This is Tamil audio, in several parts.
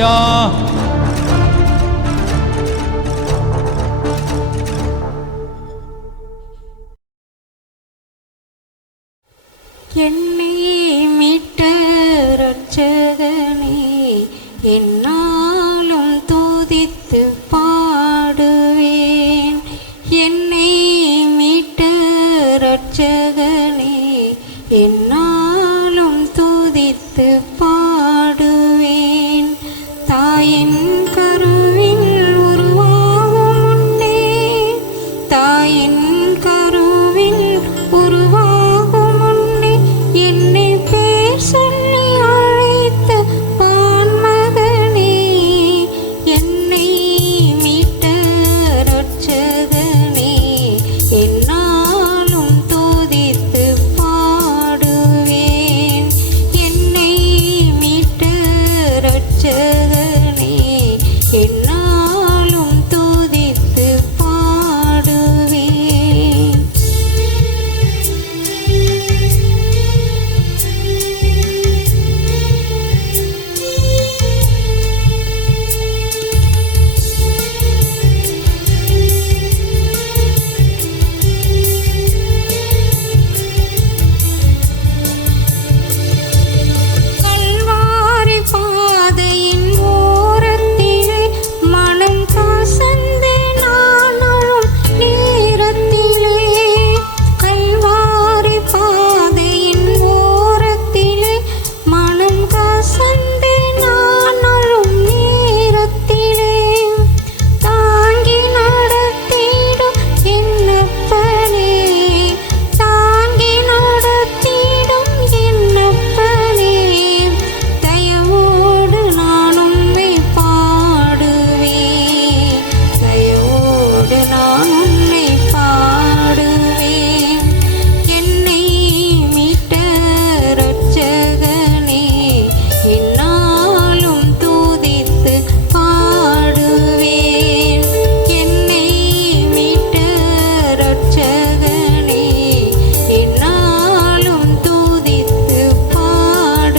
அல்லேலூயா. என்னை மீட்ட இரட்சகனே, என்னாலும் துதித்து பாடுவேன். என்னை மீட்ட இரட்சகனே, என்னாலும் துதித்து பாடுவேன். தாயின் கருவில் உருவாகும் முன்னே, தாயின் கருவில் உருவாகும் முன்னே, என்னை பேர் சொல்லி அழைத்த பான்மகனே, என்னை மீட்ட இரட்சகனே, என்னாலும் துதித்து பாடுவேன். என்னை மீட்ட இரட்சகனே, என்னாலும் துதித்து பாடுவேன். கல்வாரி பாதையின் ஓரத்திலே மனம் கசந்து நான் அழும் நேரத்திலே, கல்வாரி பாதையின் ஓரத்திலே மனம் கசந்து நான் அழும் நேரத்திலே, தாங்கி நடத்திடும் என்னப்பனே, தாங்கி நடத்திடும் என்னப்பனே, தயவோடு நான் உம்மை பாடுவேன், தயவோடு நான் உம்மை பாடுவேன். என்னை மீட்ட இரட்சகனே, என்னாலும் துதித்து பாடுவேன். என்னை மீட்ட இரட்சகனே, என்னாலும் துதித்து பாடுவேன்.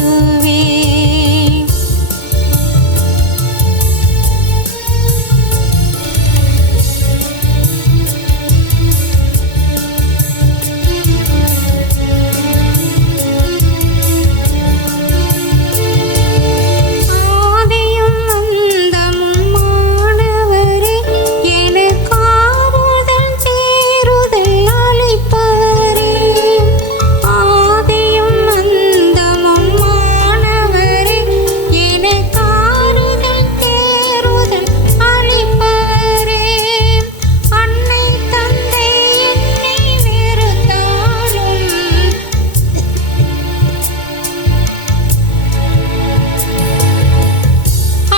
ஆதியும் அந்தமும் ஆனவரே, எனக்கு ஆறுதல் தேறுதல் அளிப்பவரே, ஆதியும் அந்தமும் ஆனவரே, எனக்கு ஆறுதல் தேறுதல் அளிப்பவரே, அன்னை தந்தை என்னை வெறுத்தாலும்,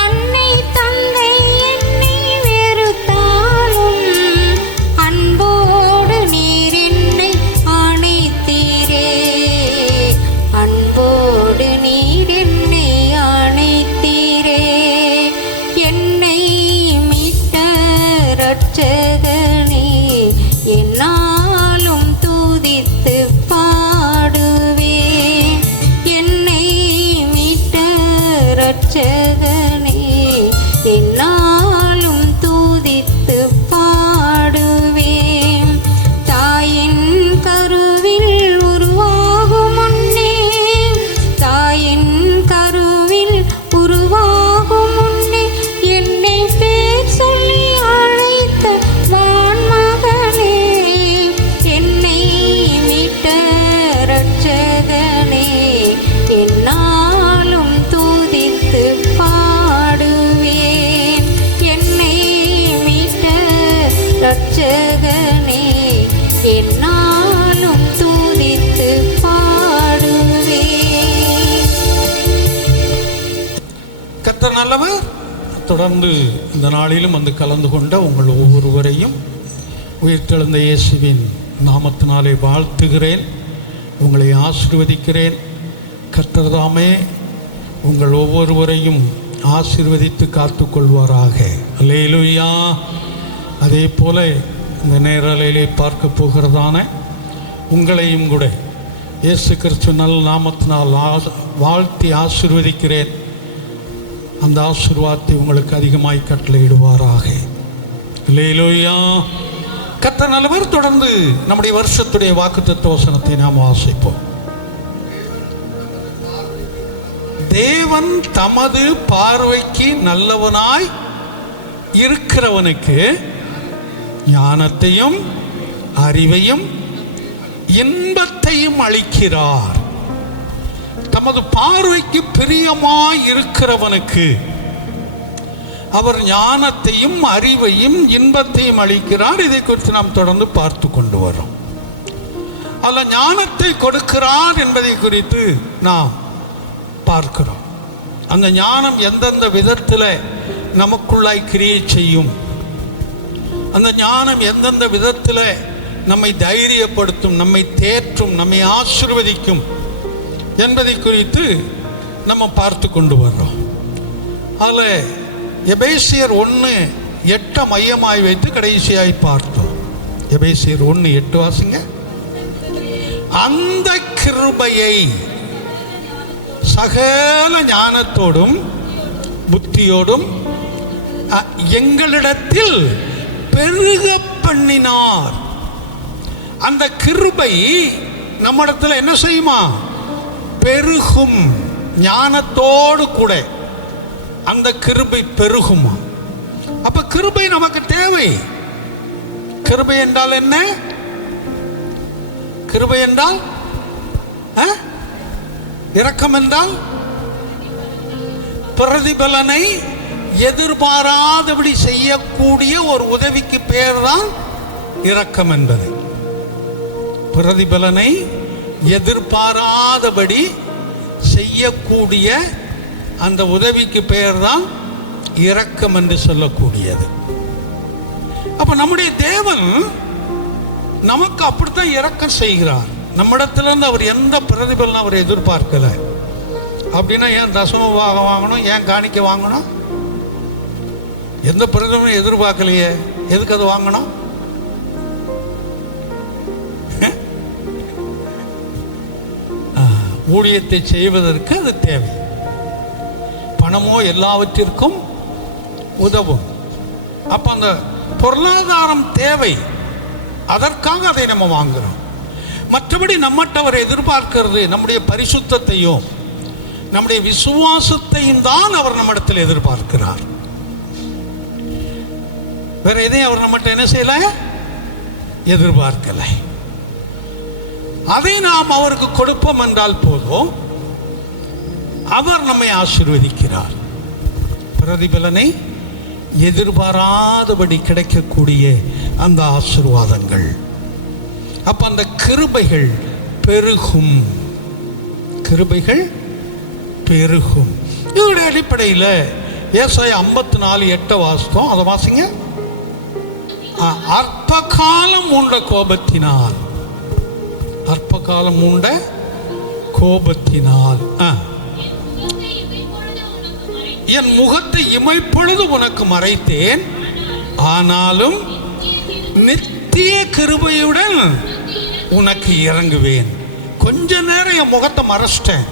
அன்னை தந்தை என்னை வெறுத்தாலும், அன்போடு நீர் என்னை அணைத்தீரே, அன்போடு நீர் என்னை அணைத்தீரே. என்னை மீட்ட இரட்சகனே, என்னாலும் துதித்து பாடுவேன். என்னை மீட்ட இரட்சகனே, என்னாலும் துதித்து பாடுவேன். தாயின் கருவில் உருவாகும் முன்னே, தாயின் கருவில் உருவாகும் முன்னே, என்னை பேர் சொல்லி அழைத்த வான்மகனே, என்னை மீட்ட இரட்சகனே, என்னாலும் துதித்து பாடுவேன். என்னை மீட்ட இரட்சகனே, என்னாலும் துதித்து பாடுவேன். கர்த்தர் நல்லவர். தொடர்ந்து இந்த நாளிலும் வந்து கலந்து கொண்ட உங்கள் ஒவ்வொருவரையும் உயிர்த்தெழுந்த இயேசுவின் நாமத்தினாலே வாழ்த்துகிறேன், உங்களை ஆசீர்வதிக்கிறேன். கர்த்தர் தாமே உங்கள் ஒவ்வொருவரையும் ஆசீர்வதித்து காத்துக்கொள்வாராக. அல்லேலூயா. அதே போல இந்த நேரலையிலே பார்க்க போகிறதான உங்களையும் கூட இயேசு கிறிஸ்து நல்ல நாமத்தினால் வாழ்த்தி ஆசீர்வதிக்கிறேன். அந்த ஆசீர்வாதத்தை உங்களுக்கு அதிகமாய் கட்டளையிடுவாராக. அல்லேலூயா. கர்த்தர் நல்லவர். தொடர்ந்து நம்முடைய வருஷத்துடைய வாக்குத்தத்த வசனத்தை நாம் வாசிப்போம். தேவன் தமது பார்வைக்கு நல்லவனாய் இருக்கிறவனுக்கு ஞானத்தையும் அறிவையும் இன்பத்தையும் அளிக்கிறார். தமது பார்வைக்கு பிரியமாய் இருக்கிறவனுக்கு அவர் ஞானத்தையும் அறிவையும் இன்பத்தையும் அளிக்கிறார். இதை குறித்து நாம் தொடர்ந்து பார்த்து கொண்டு வரோம். அல்ல, ஞானத்தை கொடுக்கிறார் என்பதை குறித்து நாம் பார்க்கிறோம். அந்த ஞானம் எந்தெந்த விதத்தில் நமக்குள்ளாய் கிரியை செய்யும், அந்த ஞானம் எந்தெந்த விதத்தில் நம்மை தைரியப்படுத்தும், நம்மை தேற்றும், நம்மை ஆசீர்வதிக்கும் என்பதை குறித்து நம்ம பார்த்து கொண்டு வர்றோம். அதில் எபேசியர் 1:8 மையமாய் வைத்து கடைசியாய் பார்த்தோம். எபேசியர் 1:8 வாசிங்க. அந்த கிருபையை சகல ஞானத்தோடும் புத்தியோடும் எங்களிடத்தில் பெருக பண்ணினார். அந்த கிருபை நம்மிடத்தில் என்ன செய்யுமா? பெருகும். ஞானத்தோடு கூட அந்த கிருபை பெருகுமா? அப்ப கிருபை நமக்கு தேவை. கிருபை என்றால் என்ன? கிருபை என்றால் இரக்கம் என்றால் பிரதிபலனை எதிர்பாராதபடி செய்யக்கூடிய ஒரு உதவிக்கு பெயர் தான் இரக்கம் என்பது. பிரதிபலனை எதிர்பாராதபடி செய்யக்கூடிய அந்த உதவிக்கு பெயர் தான் இரக்கம் என்று சொல்லக்கூடியது. அப்ப நம்முடைய தேவன் நமக்கு அப்படித்தான் இரக்கம் செய்கிறார். நம்மிடத்திலிருந்து அவர் எந்த பிரதிபலனும் அவர் எதிர்பார்க்கல. அப்படின்னா ஏன் தசம பாகம் வாங்கணும், ஏன் காணிக்க வாங்கணும்? எந்த பிரதிபலனும் எதிர்பார்க்கலையே, எதுக்கு அது வாங்கணும்? ஊழியத்தை செய்வதற்கு அது தேவை. பணமோ எல்லாவற்றிற்கும் உதவும். அப்ப அந்த பொருளாதாரம் தேவை, அதற்காக அதை நம்ம வாங்குறோம். மற்றபடி நம்மகிட்ட அவர் எதிர்பார்க்கிறது நம்முடைய பரிசுத்தத்தையும் நம்முடைய விசுவாசத்தையும் தான் அவர் நம்மிடத்தில் எதிர்பார்க்கிறார். வேற எதையும் அவர் நம்மகிட்ட என்ன செய்யல? எதிர்பார்க்கலை. அதை நாம் அவருக்கு கொடுப்போம் என்றால் போதும், அவர் நம்மை ஆசீர்வதிக்கிறார். பிரதிபலனை எதிர்பாராதபடி கிடைக்கக்கூடிய அந்த ஆசீர்வாதங்கள். அப்ப அந்த கிருபைகள் பெருகும். கிருபைகள் பெருகும். இதனுடைய அடிப்படையில் ஏசாயா 54:8 வாசித்தோம். அதை வாசிங்க. அற்ப காலம் உண்ட கோபத்தினால், அற்ப காலம் உண்ட கோபத்தினால் என் முகத்தை இமைப்பொழுது உனக்கு மறைத்தேன், ஆனாலும் நித்திய கிருபையுடன் உனக்கு இறங்குவேன். கொஞ்ச நேரம் என் முகத்தை மறைச்சிட்டேன்,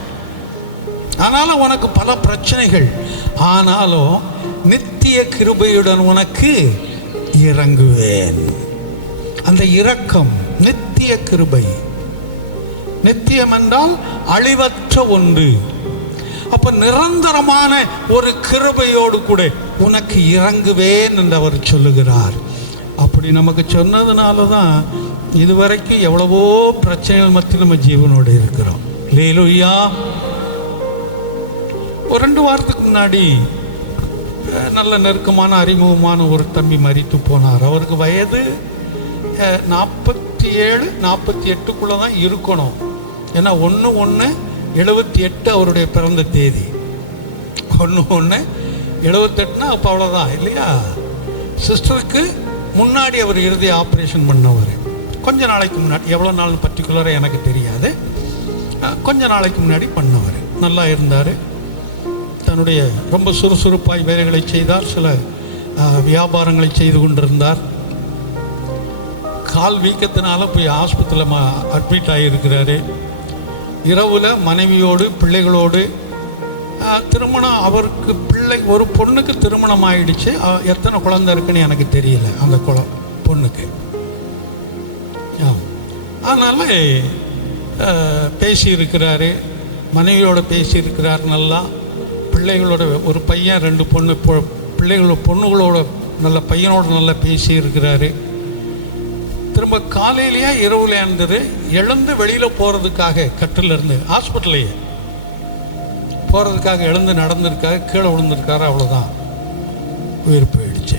ஆனாலும் உனக்கு பல பிரச்சனைகள், ஆனாலும் நித்திய கிருபையுடன் உனக்கு இறங்குவேன். அந்த இரக்கம் நித்திய கிருபை. நித்தியம் என்றால் அழிவற்ற ஒன்று. அப்ப நிரந்தரமான ஒரு கிருபையோடு கூட உனக்கு இறங்குவேன் என்று அவர் சொல்லுகிறார். அப்படி நமக்கு சொன்னதுனால தான் இதுவரைக்கும் எவ்வளவோ பிரச்சனைகள் மத்தியில் நம்ம ஜீவனோடு இருக்கிறோம். அல்லேலூயா. ஒரு 2 வாரத்துக்கு முன்னாடி நல்ல நெருக்கமான அறிமுகமான ஒரு தம்பி மரித்து போனார். அவருக்கு வயது 47-48 தான் இருக்கணும். ஏன்னா 1/1/78 அவருடைய பிறந்த தேதி. 1/1/78 அப்போ அவ்வளோதான் இல்லையா? சிஸ்டருக்கு முன்னாடி அவர் இறுதி ஆப்ரேஷன் பண்ணவர். கொஞ்ச நாளைக்கு முன்னாடி, எவ்வளோ நாள் பர்டிகுலராக எனக்கு தெரியாது, கொஞ்ச நாளைக்கு முன்னாடி பண்ணவர். நல்லா இருந்தார். தன்னுடைய ரொம்ப சுறுசுறுப்பாய் வேலைகளை செய்தார். சில வியாபாரங்களை செய்து கொண்டிருந்தார். கால் வீக்கத்தினால போய் ஆஸ்பத்திரியில் அட்மிட் ஆகியிருக்கிறாரு. இரவில் மனைவியோடு பிள்ளைகளோடு திருமணம், அவருக்கு பிள்ளை, ஒரு பொண்ணுக்கு திருமணம் ஆயிடுச்சு. எத்தனை குழந்தை இருக்குன்னு எனக்கு தெரியல அந்த பொண்ணுக்கு. அதனால் பேசியிருக்கிறாரு, மனைவியோட பேசியிருக்கிறார். நல்லா பிள்ளைகளோட, ஒரு பையன் 2 பொண்ணு பிள்ளைகளோட பொண்ணுகளோட நல்ல பையனோட நல்லா பேசியிருக்கிறாரு. திரும்ப காலையிலேயே இரவுல இருந்தது எழுந்து வெளியில் போகிறதுக்காக, கட்டிலிருந்து ஹாஸ்பிட்டல்லையே போகிறதுக்காக எழுந்து நடந்திருக்காரு, கீழே விழுந்திருக்காரு. அவ்வளோதான், உயிர் போயிடுச்சு.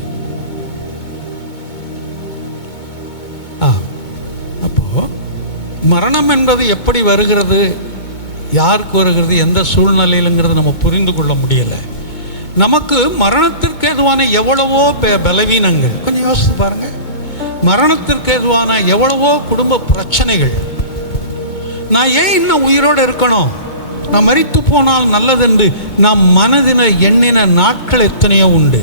அப்போது மரணம் என்பது எப்படி வருகிறது, யாருக்கு வருகிறது, எந்த சூழ்நிலையிலுங்கிறது நம்ம புரிந்து கொள்ள முடியலை. நமக்கு மரணத்திற்கு எதுவான எவ்வளவோ பலவீனங்கள், கொஞ்சம் யோசித்து பாருங்கள். மரணத்திற்கு எதுவான எவ்வளவோ குடும்ப பிரச்சனைகள். நான் ஏன் இன்னும் உயிரோடு இருக்கணும், நான் மரித்து போனால் நல்லதென்று நாம் மனதின எண்ணின நாட்கள் எத்தனையோ உண்டு.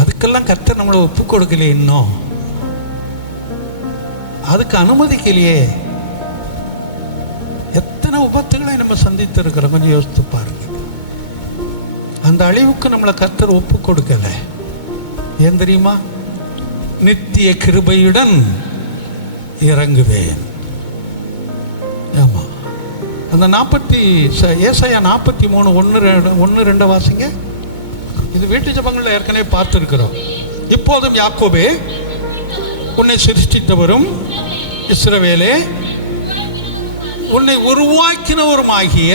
அதுக்கெல்லாம் கர்த்தர் நம்மளை ஒப்பு கொடுக்கலையே, இன்னும் அதுக்கு அனுமதிக்கலையே. எத்தனை விபத்துகளை நம்ம சந்தித்து இருக்கிறோம், கொஞ்சம் யோசித்து பாருங்க. அந்த அழிவுக்கு நம்மளை கர்த்தர் ஒப்பு கொடுக்கல. ஏன் தெரியுமா? நித்திய கிருபையுடன் இறங்குவேன். ஆமா, அந்த ஏசாயா 43:1-2 வாசிங்க. இது வீட்டு ஜபங்களில் ஏற்கனவே பார்த்துருக்கிறோம். இப்போதும் யாக்கோபே, உன்னை சிருஷ்டித்தவரும் இஸ்ரவேலே, உன்னை உருவாக்கினவருமாகிய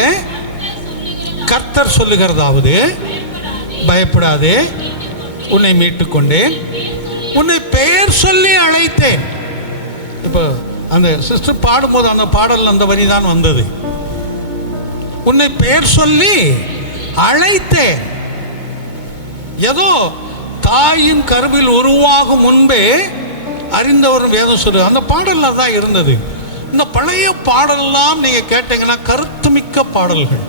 கர்த்தர் சொல்லுகிறதாவது, பயப்படாதே, உன்னை மீட்டுக்கொண்டேன், உன்னை பெயர் சொல்லி அழைத்தேன். இப்போ அந்த சிஸ்டர் பாடும்போது அந்த பாடல் அந்த வரி தான் வந்தது. உன்னை பெயர் சொல்லி அழைத்தேன். ஏதோ தாயின் கருவில் உருவாகும் முன்பே அறிந்தவரும் வேதம் சொல்லு, அந்த பாடல்ல தான் இருந்தது. இந்த பழைய பாடலாம் நீங்க கேட்டீங்கன்னா கருத்துமிக்க பாடல்கள்.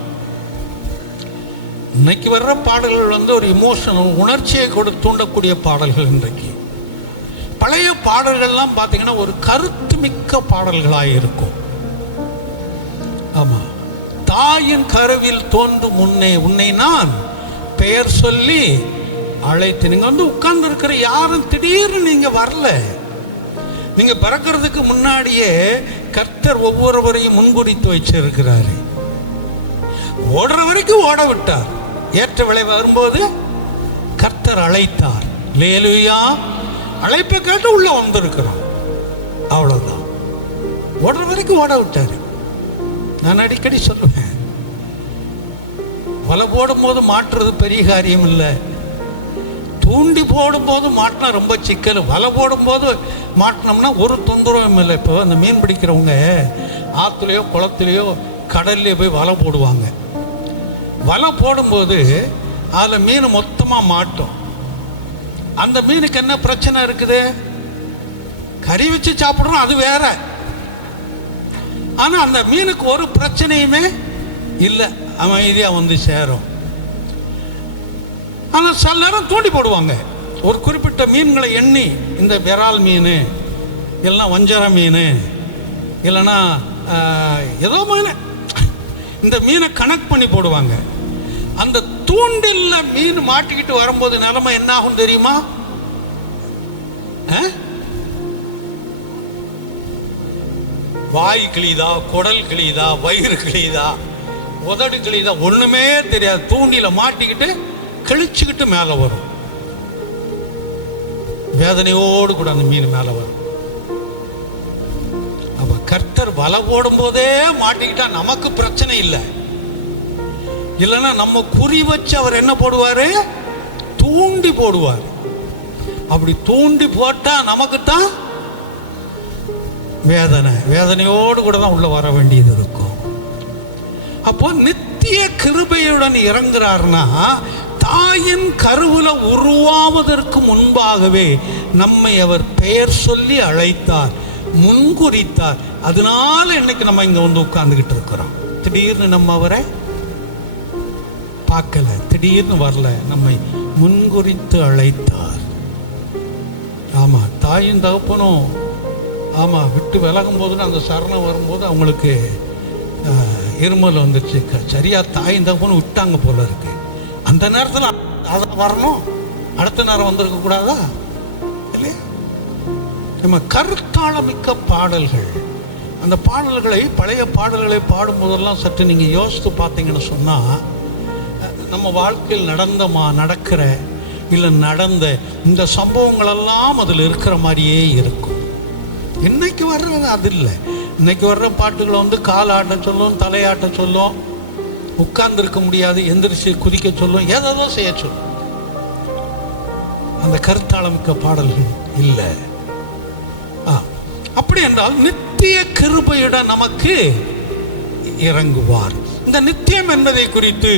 இன்னைக்கு வர்ற பாடல்கள் ஒரு இமோஷனல், உணர்ச்சியை தூண்டக்கூடிய பாடல்கள். இன்றைக்கு பழைய பாடல்கள்லாம் பார்த்தீங்கன்னா ஒரு கருத்துமிக்க பாடல்களாக இருக்கும். ஆமா, தாயின் கருவில் தோன்றும் முன்னே உன்னை நான் பெயர் சொல்லி அழைத்து. நீங்க உட்கார்ந்து இருக்கிற யாரும் திடீர்னு நீங்க வரல. நீங்க பிறக்கிறதுக்கு முன்னாடியே கர்த்தர் ஒவ்வொருவரையும் முன்குறித்து வச்சிருக்கிறாரு. ஓடுற வரைக்கும் ஓட விட்டார். ஏற்ற விளைவு வரும்போது கர்த்தர் அழைத்தார். அல்லேலூயா. அழைப்பை கேட்டு உள்ள வந்திருக்கிறோம், அவ்வளவுதான். ஓடுற வரைக்கும் ஓட விட்டாரு. நான் அடிக்கடி சொல்லுவேன், வலை போடும் போது மாற்றுறது பெரிய காரியம் இல்லை. தூண்டி போடும் போது மாட்டினா ரொம்ப சிக்கல். வலை போடும் போது மாட்டினோம்னா ஒரு தொந்தரவும் இல்லை. இப்போ அந்த மீன் பிடிக்கிறவங்க ஆற்றுலையோ குளத்துலையோ கடல்லையோ போய் வலை போடுவாங்க. வலை போடும்போது அதில் மீன் மொத்தமாக மாட்டும். அந்த மீனுக்கு என்ன பிரச்சனை இருக்குது? கறி வச்சு சாப்பிட்றோம், அது வேற. ஆனால் அந்த மீனுக்கு ஒரு பிரச்சனையுமே இல்லை, அமைதியாக வந்து சேரும். ஆனால் சில நேரம் தூண்டி போடுவாங்க. ஒரு குறிப்பிட்ட மீன்களை எண்ணி, இந்த விரால் மீன் இல்லைன்னா வஞ்சர மீன் இல்லைன்னா ஏதோ மீன், இந்த மீனை கனெக்ட் பண்ணி போடுவாங்க. அந்த தூண்டில்ல மீன் மாட்டிக்கிட்டு வரும்போது நிலைமை என்ன ஆகும் தெரியுமா? வாய் கிளிதா, குடல் கிளிதா, வயிறு கிளிதா, உதடு கிளிதா, ஒண்ணுமே தெரியாது. தூண்டில மாட்டிக்கிட்டு கிழிச்சுக்கிட்டு மேல வரும். வேதனையோடு கூட அந்த மீன் மேல வரும். அப்ப கர்த்தர் வலை போடும் போதே மாட்டிக்கிட்டா நமக்கு பிரச்சனை இல்லை. இல்லைன்னா நம்ம குறி வச்சு அவர் என்ன போடுவாரு? தூண்டி போடுவார். அப்படி தூண்டி போட்டா நமக்கு தான் வேதனையோடு கூட தான் உள்ள வர வேண்டியது இருக்கும். அப்போ நித்திய கிருபையுடன் இறங்குறாருன்னா, தாயின் கருவுல உருவாவதற்கு முன்பாகவே நம்மை அவர் பெயர் சொல்லி அழைத்தார், முன்குறித்தார். அதனால இன்னைக்கு நம்ம இங்க வந்து உட்கார்ந்துகிட்டு இருக்கிறோம். திடீர்னு நம்ம அவரை பார்க்கல, திடீர்னு வரல, நம்மை முன்குறித்து அழைத்தார். ஆமா, தாயும் தகப்பனும் ஆமா விட்டு விலகும் போது அந்த சரணம் வரும்போது அவங்களுக்கு இருமல் வந்துச்சு, சரியா தாய் தகப்பன்னு விட்டாங்க போல இருக்கு. அந்த நேரத்தில் அதை வரணும், அடுத்த நேரம் வந்திருக்க கூடாதா இல்லையா? நம்ம கருத்தாளமிக்க பாடல்கள், அந்த பாடல்களை பழைய பாடல்களை பாடும்போதெல்லாம் சற்று நீங்கள் யோசித்து பார்த்தீங்கன்னு சொன்னால், நம்ம வாழ்க்கையில் நடக்கிற இல்லை நடந்த இந்த சம்பவங்களெல்லாம் அதில் இருக்கிற மாதிரியே இருக்கும். இன்னைக்கு வர்றது அது இல்லை. இன்னைக்கு வர்ற பாட்டுகளை வந்து கால் ஆட்ட சொல்லும், தலையாட்ட சொல்லும், உட்கார்ந்துருக்க முடியாது, எந்திரிச்சு குதிக்க சொல்லும், ஏதோ செய்ய சொல்லும். அந்த கருத்தாளமிக்க பாடல்கள் இல்லை. அப்படி என்றால் நித்திய கிருபையுடன் நமக்கு இறங்குவார். இந்த நித்தியம் என்பதை குறித்து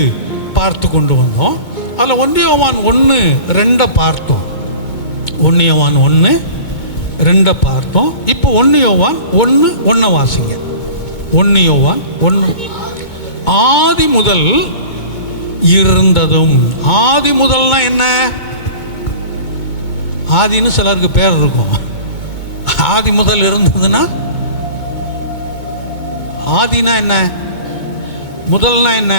பார்த்து கொண்டு வந்தோம். அதில் 1 யோவான் 1:2 பார்த்தோம். 1 யோவான் 1:2 பார்த்தோம். இப்போ 1 யோவான் 1:1 வாசிங்க. 1 யோவான் 1. ஆதி முதல் இருந்ததும். ஆதி முதல்னா என்ன? ஆதின்னு சிலருக்கு பேர் இருக்கும். ஆதி முதல் இருந்ததுன்னா, ஆதினா என்ன? முதல்னா என்ன?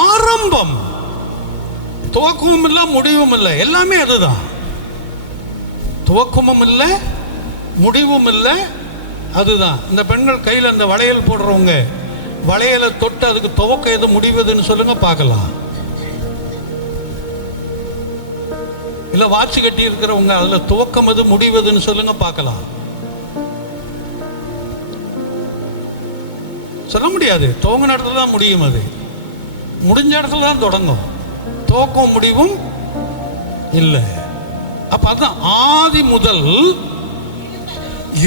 ஆரம்பம். துவக்கமும் இல்லை, முடிவும் இல்லை, எல்லாமே அதுதான். துவக்கமும் இல்லை, முடிவும் இல்லை, அதுதான். இந்த பெண்கள் கையில் அந்த வளையல் போடுறவங்க, வளையலை தொட்டு அதுக்கு துவக்கம் எது முடிவுதுன்னு சொல்லுங்க பார்க்கலாம். இல்லை வாட்சி கட்டி இருக்கிறவங்க அதில் துவக்கம் எது முடிவதுன்னு சொல்லுங்க பார்க்கலாம். சொல்ல முடியாது. துவங்கின இடத்துல தான் முடியும், அது முடிஞ்ச இடத்துல தான் தொடங்கும். துவக்கம் முடிவும் இல்லை. அப்ப அதான் ஆதி முதல்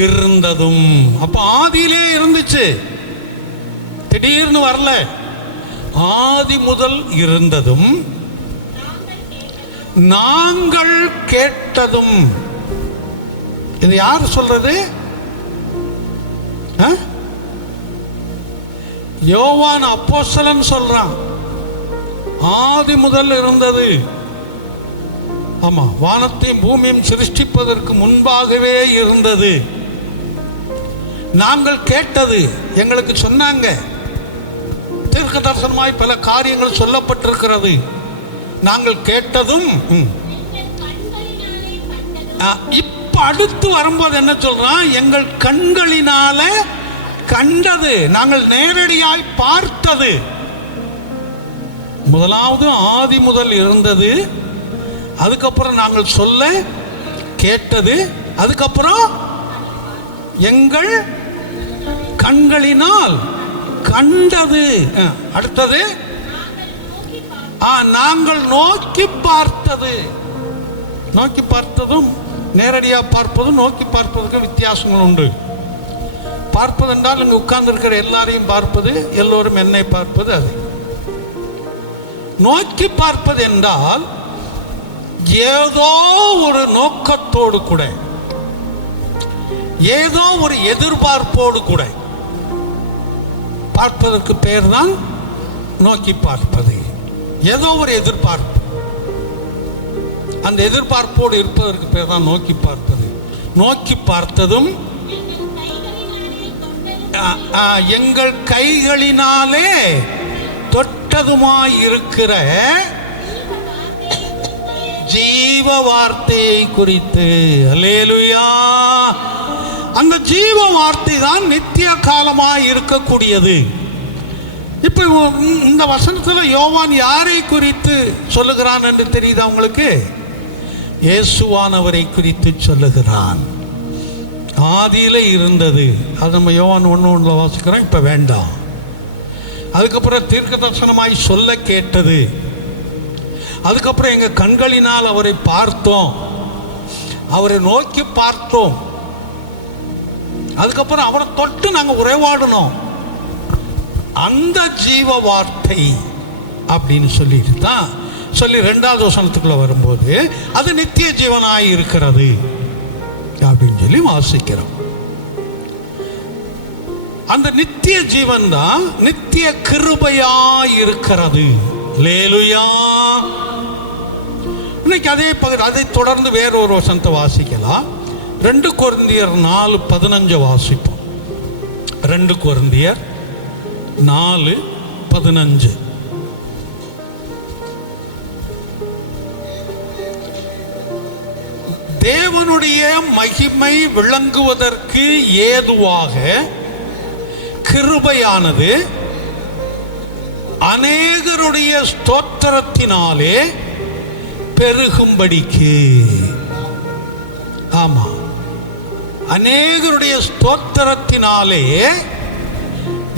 இருந்ததும். அப்ப ஆதியிலே இருந்துச்சு, திடீர்னு வரல. ஆதி முதல் இருந்ததும், நாங்கள் கேட்டதும். இது யார் சொல்றது? யோவான் அப்போஸ்தலன் சொல்றான். ஆதி முதல் இருந்தது. ஆமா, வானத்தையும் பூமியும் சிருஷ்டிப்பதற்கு முன்பாகவே இருந்தது. நாங்கள் கேட்டது, எங்களுக்கு சொன்னாங்க. தீர்க்க தரிசனமாய் பல காரியங்கள் சொல்லப்பட்டிருக்கிறது. நாங்கள் கேட்டதும். இப்ப அடுத்து வரும்போது என்ன சொல்றான்? எங்கள் கண்களினால கண்டது, நாங்கள் நேரடியாய் பார்த்தது. முதலாவது ஆதி முதல் இருந்தது, அதுக்கப்புறம் நாங்கள் சொல்ல கேட்டது, அதுக்கப்புறம் எங்கள் கண்களினால் கண்டது. அடுத்தது நாங்கள் நோக்கி பார்த்தது. நோக்கி பார்த்ததும் நேரடியாக பார்ப்பதும் நோக்கி பார்ப்பதற்கு வித்தியாசங்கள் உண்டு. பார்ப்பது என்றால் இங்கு உட்கார்ந்து இருக்கிற எல்லாரையும் பார்ப்பது, எல்லோரும் என்னை பார்ப்பது. அது நோக்கி பார்ப்பது என்றால் ஏதோ ஒரு நோக்கத்தோடு கூட, ஏதோ ஒரு எதிர்பார்ப்போடு கூட பார்ப்பதற்கு பெயர் தான் நோக்கி பார்ப்பது. ஏதோ ஒரு எதிர்பார்ப்பு, அந்த எதிர்பார்ப்போடு இருப்பதற்கு பேர் தான் நோக்கி பார்ப்பது. நோக்கி பார்த்ததும் எங்கள் கைகளினாலே தொட்டதுமாய் இருக்கிற ஜீவ வார்த்தையை குறித்து. அல்லேலூயா. அந்த ஜீவ வார்த்தை தான் நித்திய காலமாய் இருக்கக்கூடியது. இப்ப இந்த வசனத்தில் யோவான் யாரை குறித்து சொல்லுகிறான் என்று தெரியுதா உங்களுக்கு? இயேசுவானவரை குறித்து சொல்லுகிறான். ஆதியில இருந்தது, அது நம்ம யோவான் 1:1 வாசிக்கிறோம். இப்ப வேண்டாம். அதுக்கப்புறம் தீர்க்க தரிசனமாய் சொல்ல கேட்டது, அதுக்கப்புறம் எங்க கண்களினால் அவரை பார்த்தோம், அவரை நோக்கி பார்த்தோம், அதுக்கப்புறம் அவரை தொட்டு நாங்கள் உரைவாடணும். அந்த ஜீவ வார்த்தை அப்படின்னு சொல்லிட்டு தான் சொல்லி 2வது வசனத்துக்குள்ள வரும்போது அது நித்திய ஜீவனாய் இருக்கிறது அப்படின்னு சொல்லி வாசிக்கிறோம். அந்த நித்திய ஜீவன் தான் நித்திய கிருபையாய் இருக்கிறது. அல்லேலூயா. இன்னைக்கு அதே பகுதி, அதை தொடர்ந்து வேறொரு வசனத்தை வாசிக்கலாம். 2 கொரிந்தியர் 4:15 வாசிப்போம். 2 கொரிந்தியர் 4:15. தேவனுடைய மகிமை விளங்குவதற்கு ஏதுவாக கிருபையானது அநேகருடைய ஸ்தோத்திரத்தினாலே பெருகும்படிக்கு. ஆமா, அநேகருடைய ஸ்தோத்திரத்தினாலே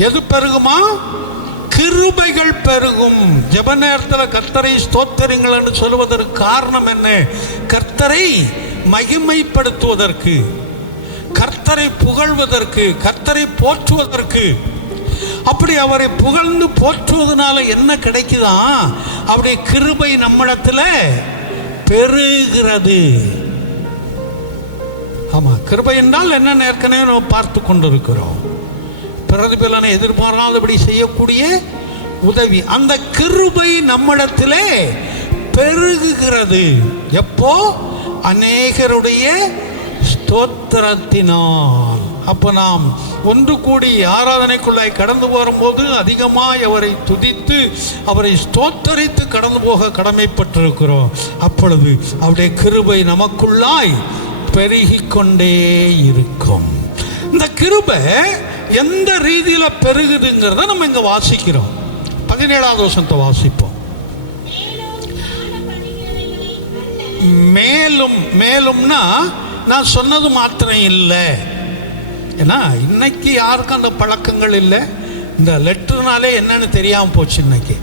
எது பெருகுமா? கிருபைகள் பெருகும். ஜெப நேரத்தில் கர்த்தரை ஸ்தோத்திரங்கள் என்று சொல்வதற்கு காரணம் என்ன? கர்த்தரை மகிமைப்படுத்துவதற்கு, கர்த்தரை புகழ்வதற்கு, கர்த்தரை போற்றுவதற்கு. அப்படி அவரை புகழ்ந்து போற்றுவதனால என்ன கிடைக்குதா? அவருடைய கிருபை நம்மிடத்தில் பெருகிறது. ஆமா, கிருபை என்றால் என்ன ஏற்கனவே நம்ம பார்த்து கொண்டிருக்கிறோம். பிரதிபலனை எதிர்பாராதபடி செய்யக்கூடிய உதவி. அந்த கிருபை நம்மிடத்திலே பெருகுகிறது. எப்போ? அநேகருடைய ஸ்தோத்திரத்தினால். அப்போ நாம் ஒன்று கூடி ஆராதனைக்குள்ளாய் கடந்து வரும்போது அதிகமாய் அவரை துதித்து அவரை ஸ்தோத்தரித்து கடந்து போக கடமைப்பட்டிருக்கிறோம். அப்பொழுது அவருடைய கிருபை நமக்குள்ளாய் பெருகிக்கொண்டே இருக்கும். இந்த கிருபை எந்த ரீதியில் பெருகுதுங்கிறத நம்ம இங்கே வாசிக்கிறோம். 17வது வசனத்தை வாசிப்போம். மேலும் மேலும்னா நான் சொன்னது மாத்திரம் இல்லை. ஏன்னா இன்னைக்கு யாருக்கும் அந்த பழக்கங்கள் இல்லை. இந்த லெட்டர்னாலே என்னன்னு தெரியாமல் போச்சு. இன்னைக்கு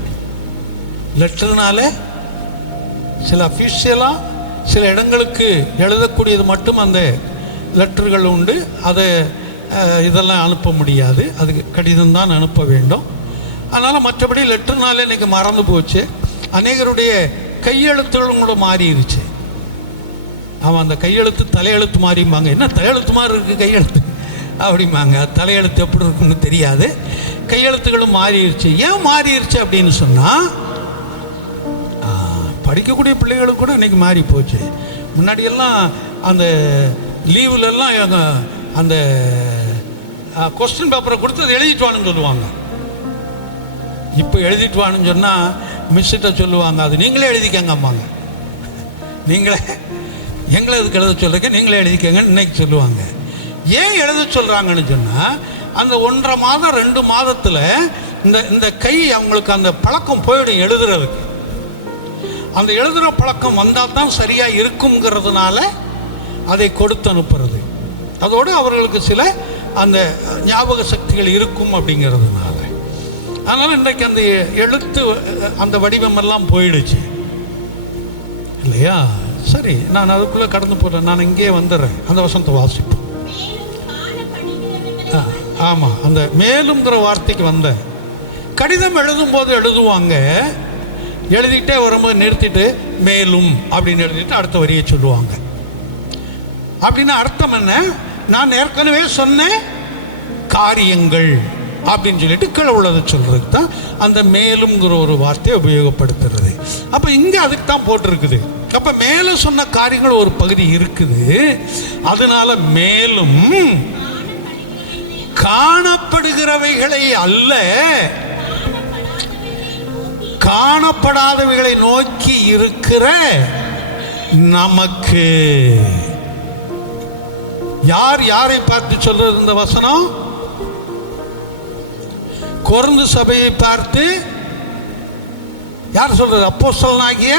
லெட்டர்னாலே சில அஃபிஷியலாக சில இடங்களுக்கு எழுதக்கூடியது மட்டும் அந்த லெட்டர்கள் உண்டு. அதை இதெல்லாம் அனுப்ப முடியாது. அதுக்கு கடிதம் தான் அனுப்ப வேண்டும். அதனால் மற்றபடி லெட்டர்னாலே இன்றைக்கி மறந்து போச்சு. அநேகருடைய கையெழுத்துகளும் கூட மாறிடுச்சு. அவன் அந்த கையெழுத்து தலையெழுத்து மாறிம்பாங்க. என்ன தலையெழுத்து மாதிரி இருக்குது கையெழுத்து அப்படிம்பாங்க. தலையெழுத்து எப்படி இருக்குன்னு தெரியாது. கையெழுத்துகளும் மாறிடுச்சு. ஏன் மாறிடுச்சு அப்படின்னு சொன்னால், படிக்கக்கூடிய பிள்ளைகளுக்கு கூட இன்றைக்கி மாறி போச்சு. முன்னாடியெல்லாம் அந்த லீவுலெல்லாம் அந்த கொஸ்டின் பேப்பரை கொடுத்து அதை எழுதிட்டு வான்னு சொல்லுவாங்க. இப்போ எழுதிட்டு வான்னு சொன்னால் மிஸ்ஸிட்ட சொல்லுவாங்க, அது நீங்களே எழுதிக்கங்கம்மாங்க. நீங்களே எங்களை இதுக்கு எழுத சொல்லுங்க, நீங்களே எழுதிக்கங்கன்னு இன்னைக்கு சொல்லுவாங்க. ஏன் எழுத சொல்கிறாங்கன்னு சொன்னால், அந்த 1.5 மாதம் 2 மாதத்தில் இந்த கை அவங்களுக்கு அந்த பழக்கம் போயிடும் எழுதுறதுக்கு. அந்த எழுதுகிற பழக்கம் வந்தால் தான் சரியாக இருக்குங்கிறதுனால அதை கொடுத்து அனுப்புறது. அதோடு அவர்களுக்கு சில அந்த ஞாபக சக்திகள் இருக்கும் அப்படிங்கிறதுனால. அதனால் இன்றைக்கு அந்த எழுத்து அந்த வடிவமெல்லாம் போயிடுச்சு இல்லையா? சரி, நான் அதுக்குள்ளே கடந்து போகிறேன். நான் இங்கே வந்துடுறேன். அந்த வசனத்தை வாசிப்போம். ஆமாம், அந்த மேலுங்கிற வார்த்தைக்கு வந்தேன். கடிதம் எழுதும்போது எழுதுவாங்க. எழுதிட்டே வரும்போது நிறுத்திட்டு மேலும் அப்படின்னு எழுதிட்டு அடுத்த வரியை சொல்லுவாங்க. அப்படின்னா அர்த்தம் என்ன? நான் ஏற்கனவே சொன்ன காரியங்கள் அப்படின்னு சொல்லிட்டு கீழே உள்ளதை சொல்றதுக்கு தான் அந்த மேலும்ங்கிற ஒரு வார்த்தையை உபயோகப்படுத்துறது. அப்போ இங்கே அதுக்கு தான் போட்டிருக்குது. அப்போ மேலே சொன்ன காரியங்கள் ஒரு பகுதி இருக்குது. அதனால மேலும் காணப்படுகிறவைகளை அல்ல, காணப்படாதவைகளை நோக்கி இருக்கிற நமக்கு. யார் யாரை பார்த்து சொல்றது இந்த வசனம்? கொரிந்து சபையை பார்த்து யார் சொல்றது? அப்போஸ்தலனாகிய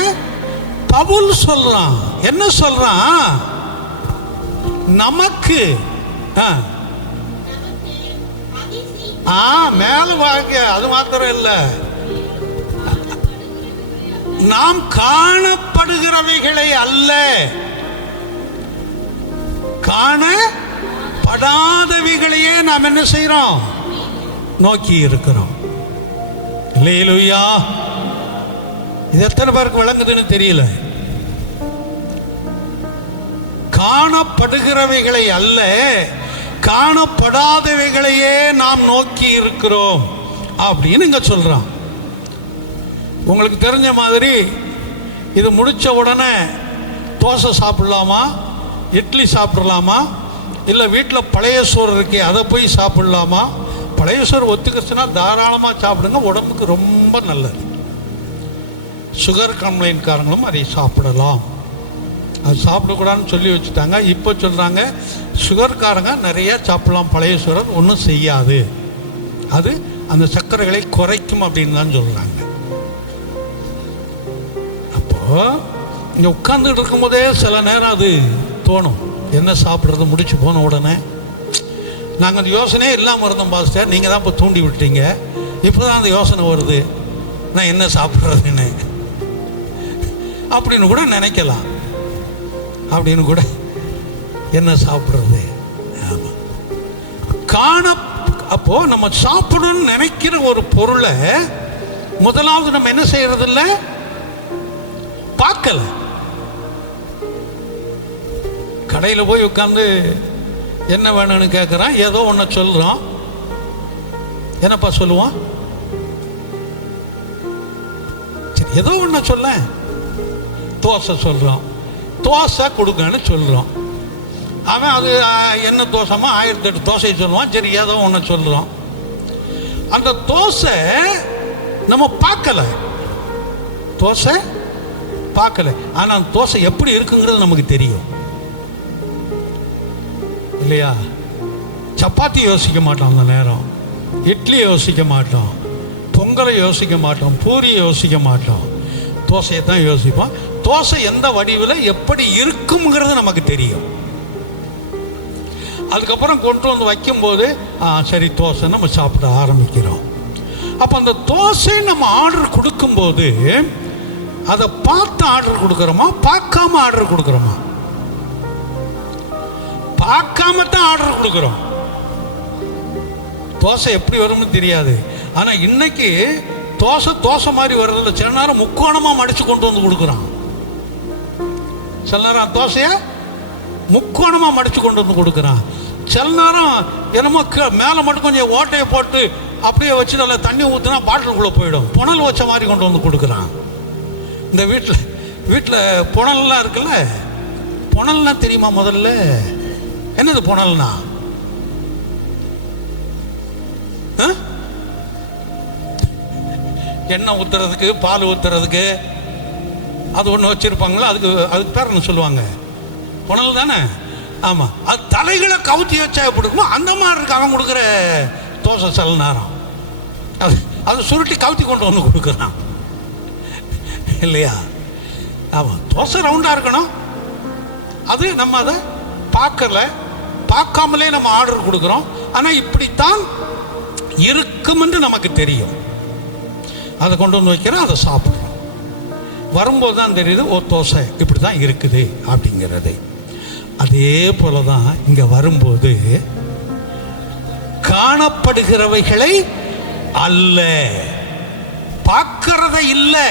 பவுல் சொல்றான். என்ன சொல்றான்? நமக்கு மேல வாங்க. அது மாத்திரம் இல்ல, நாம் காணப்படுகிறவைகளை அல்ல, காணப்படாதவைகளையே நாம் என்ன செய்யறோம்? நோக்கி இருக்கிறோம். அல்லேலூயா. இது எத்தனை பேருக்கு விளங்குதுன்னு தெரியல. காணப்படுகிறவைகளை அல்ல, காணப்படாதவைகளையே நாம் நோக்கி இருக்கிறோம் அப்படின்னு இங்க சொல்றான். உங்களுக்கு தெரிஞ்ச மாதிரி இது முடிச்ச உடனே தோசை சாப்பிடலாமா, இட்லி சாப்பிடலாமா, இல்லை வீட்டில் பழைய சோறு இருக்கே அதை போய் சாப்பிடலாமா? பழைய சோறு ஒத்துக்கிச்சுன்னா தாராளமாக சாப்பிடுங்க, உடம்புக்கு ரொம்ப நல்லது. சுகர் கம்ப்ளைண்ட்காரங்களும் அதை சாப்பிடலாம். அது சாப்பிடக்கூடாதுன்னு சொல்லி வச்சுட்டாங்க. இப்போ சொல்கிறாங்க சுகர்காரங்க நிறைய சாப்பிடலாம் பழைய சோறு, ஒன்றும் செய்யாது, அது அந்த சர்க்கரைகளை குறைக்கும் அப்படின்னு தான் சொல்கிறாங்க. அப்போது இங்கே உட்காந்துட்டு இருக்கும்போதே சில நேரம் அது தோணும், என்ன சாப்பிட்றது முடிச்சு போன உடனே. நாங்கள் அந்த யோசனையே இல்லாமல் இருந்தோம் பாஸ்டர், நீங்கள் தான் இப்போ தூண்டி விட்டீங்க. இப்போ தான் அந்த யோசனை வருது, நான் என்ன சாப்பிட்றதுன்னு அப்படின்னு கூட நினைக்கலாம். அப்படின்னு கூட என்ன சாப்பிட்றது. ஆமாம், அப்போது நம்ம சாப்பிடணும்னு நினைக்கிற ஒரு பொருளை முதலாவது நம்ம என்ன செய்யறதில்ல, பார்க்கல. கடையில் போய் உட்காந்து என்ன வேணும்னு கேட்குறான், ஏதோ ஒன்று சொல்கிறோம். என்னப்பா சொல்லுவான்? சரி ஏதோ ஒன்று சொல்ல, தோசை சொல்கிறோம், தோசை கொடுங்கன்னு சொல்கிறோம். அவன் அது என்ன தோசைமா 1008 தோசை சொல்லுவான். சரி ஏதோ ஒன்று சொல்கிறோம். அந்த தோசை நம்ம பார்க்கலை, தோசை பார்க்கலை. ஆனால் அந்த தோசை எப்படி இருக்குங்கிறது நமக்கு தெரியும் இல்லையா? சப்பாத்தி யோசிக்க மாட்டோம் அந்த நேரம், இட்லி யோசிக்க மாட்டோம், பொங்கலை யோசிக்க மாட்டோம், பூரி யோசிக்க மாட்டோம், தோசையை தான் யோசிப்போம். தோசை எந்த வடிவில் எப்படி இருக்குங்கிறது நமக்கு தெரியும். அதுக்கப்புறம் கொண்டு வந்து வைக்கும்போது சரி தோசை நம்ம சாப்பிட ஆரம்பிக்கிறோம். அப்போ அந்த தோசை நம்ம ஆர்டர் கொடுக்கும்போது அதை பார்த்து ஆர்டர் கொடுக்குறோமா, பார்க்காம ஆர்டர் கொடுக்குறோமா? பார்க்காம தான் ஆர்டர் கொடுக்குறோம். தோசை எப்படி வரும்னு தெரியாது. ஆனால் இன்னைக்கு தோசை மாதிரி வர்றதில்ல. சில நேரம் முக்கோணமாக மடித்து கொண்டு வந்து கொடுக்குறான். சில நேரம் தோசையை முக்கோணமாக மடித்து கொண்டு வந்து கொடுக்குறான். சில நேரம் என்னமோ மேலே மட்டும் கொஞ்சம் ஓட்டையை போட்டு அப்படியே வச்சு நல்லா தண்ணி ஊற்றினா பாட்டிலுக்குள்ளே போயிடும், புனல் வச்ச மாதிரி கொண்டு வந்து கொடுக்குறான். இந்த வீட்டில் புனல்லாம் இருக்குல்ல, புனல்னா தெரியுமா? முதல்ல என்னது புனல்னா? எண்ணெய் ஊற்றுறதுக்கு, பால் ஊற்றுறதுக்கு அது ஒன்று வச்சுருப்பாங்களா, அதுக்கு பேர் என்ன சொல்லுவாங்க? புனல் தானே? ஆமாம். அது தலைகளை கவுத்தி வச்சா எப்படி இருக்குமோ அந்த மாதிரி இருக்கு அவன் கொடுக்குற தோசை. சில நேரம் அது சுருட்டி கவுத்தி கொண்டு வந்து கொடுக்குறான் இல்லையா? ஆமாம், தோசை ரவுண்டாக இருக்கணும். அது நம்ம அதை பார்க்காமலே நம்ம ஆர்டர் கொடுக்குறோம். ஆனால் இப்படித்தான் இருக்கும் என்று நமக்கு தெரியும். அதை கொண்டு வந்து வைக்கிறோம், அதை சாப்பிட்றோம். வரும்போது தான் தெரியுது, ஓ தோசை இப்படி தான் இருக்குது அப்படிங்கிறது. அதே போல தான் இங்கே வரும்போது காணப்படுகிறவைகளை அல்ல, பார்க்கிறத இல்லை,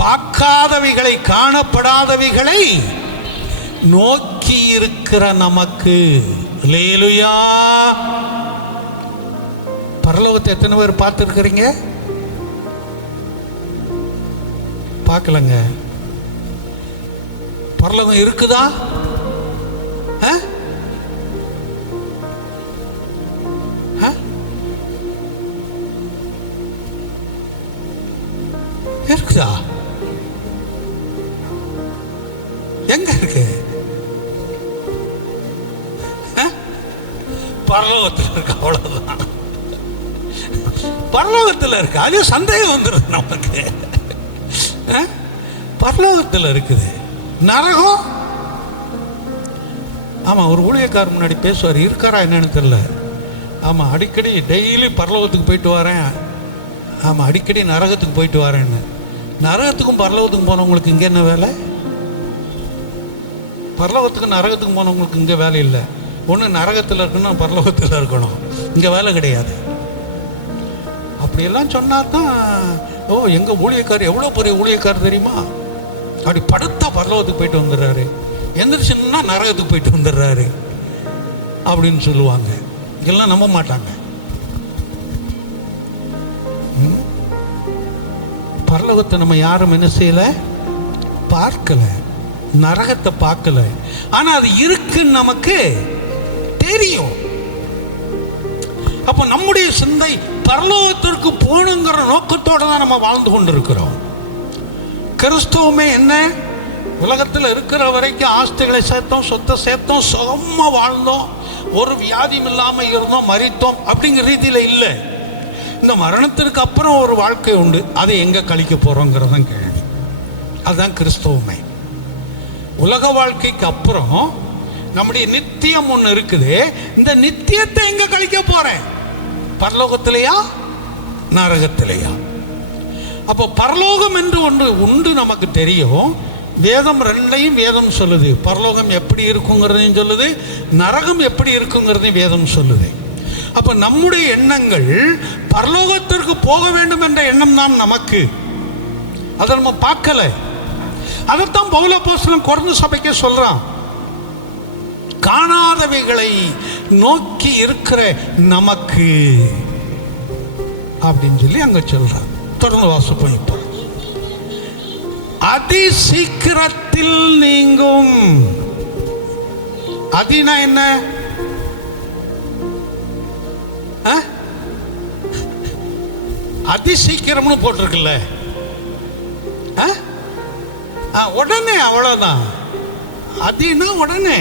பார்க்காதவைகளை, காணப்படாதவைகளை நோக்கி இருக்கிற நமக்கு. அல்லேலூயா. பரலோகத்தை எத்தனை பேர் பார்த்துருக்கிறீங்க? பார்க்கலங்க. பரலோகம் இருக்குதா? இருக்குதா? எங்க இருக்கு? பரலோகத்தில் இருக்கு, அவ்வளவுதான். பரலோகத்தில் இருக்கு. அது சந்தேகம் வந்துடுது நமக்கு. பரலோகத்தில் இருக்குது. நரகம்? ஆமாம், ஒரு ஊழியக்காரர் முன்னாடி பேசுவார், இருக்காரா என்னன்னு தெரியல. ஆமாம், அடிக்கடி டெய்லி பரலோகத்துக்கு போயிட்டு வரேன், ஆமாம் அடிக்கடி நரகத்துக்கு போயிட்டு வரேன்னு. நரகத்துக்கும் பரலோகத்துக்கும் போனவங்களுக்கு இங்கே என்ன வேலை? பரலோகத்துக்கும் நரகத்துக்கும் போனவங்களுக்கு இங்கே வேலை இல்லை. ஒன்று நரகத்தில் இருக்கணும், பரலோகத்தில் இருக்கணும், இங்கே வேலை கிடையாது. அப்படியெல்லாம் சொன்னால் தான், ஓ எங்கள் ஊழியக்காரர் எவ்வளோ பெரிய ஊழியக்காரர் தெரியுமா, அப்படி படுத்தா பரலோகத்துக்கு போயிட்டு வந்துடுறாரு, எந்திரிச்சுன்னா நரகத்துக்கு போயிட்டு வந்துடுறாரு அப்படின்னு சொல்லுவாங்க. இதெல்லாம் நம்ப மாட்டாங்க. பரலோகத்தை நம்ம யாரும் என்ன செய்யலை, பார்க்கலை. நரகத்தை பார்க்கல, ஆனா அது இருக்குன்னு நமக்கு தெரியும். அப்போ நம்முடைய சிந்தை பரலோகத்திற்கு போகணுங்கிற நோக்கத்தோட தான் நம்ம வாழ்ந்து கொண்டிருக்கிறோம். கிறிஸ்துவமே என்ன, உலகத்தில் இருக்கிற வரைக்கும் ஆஸ்திகளை சேர்த்தோம், சொத்தை சேர்த்தோம், சுகமா வாழ்ந்தோம், ஒரு வியாதியும் இல்லாமல் இருந்தோம், மரித்தோம் அப்படிங்கிற ரீதியில் இல்லை. இந்த மரணத்திற்கு அப்புறம் ஒரு வாழ்க்கை உண்டு, அதை எங்கே கழிக்க போகிறோங்கிறதான் கேள்வி. அதுதான் கிறிஸ்தவமே. உலக வாழ்க்கைக்கு அப்புறம் நம்முடைய நித்தியம் ஒன்று இருக்குது. இந்த நித்தியத்தை எங்கே கழிக்க போகிறேன்? பரலோகத்திலேயா நரகத்திலேயா? அப்போ பரலோகம் என்று ஒன்று உண்டு நமக்கு தெரியும். வேதம் ரெண்டையும் வேதம் சொல்லுது. பரலோகம் எப்படி இருக்குங்கிறதையும் சொல்லுது, நரகம் எப்படி இருக்குங்கிறதையும் வேதம் சொல்லுது. அப்போ நம்முடைய எண்ணங்கள் பரலோகத்திற்கு போக வேண்டும் என்ற எண்ணம் தான் நமக்கு. அதை நம்ம பார்க்கல. அதைத்தான் பவுல் அப்போஸ்தலன் கொரிந்து சபைக்கே சொல்றான். காணாதவைகளை நோக்கி இருக்கிற நமக்கு அப்படின்னு சொல்லி அங்க சொல்றான். தொடர்ந்து வாசிப்போம். இப்போ அதி சீக்கிரத்தில் நீங்கும். அதினா என்ன? அதி சீக்கிரம்னு போட்டிருக்குல்ல, உடனே, அவ்வளவுதான். அதினா உடனே.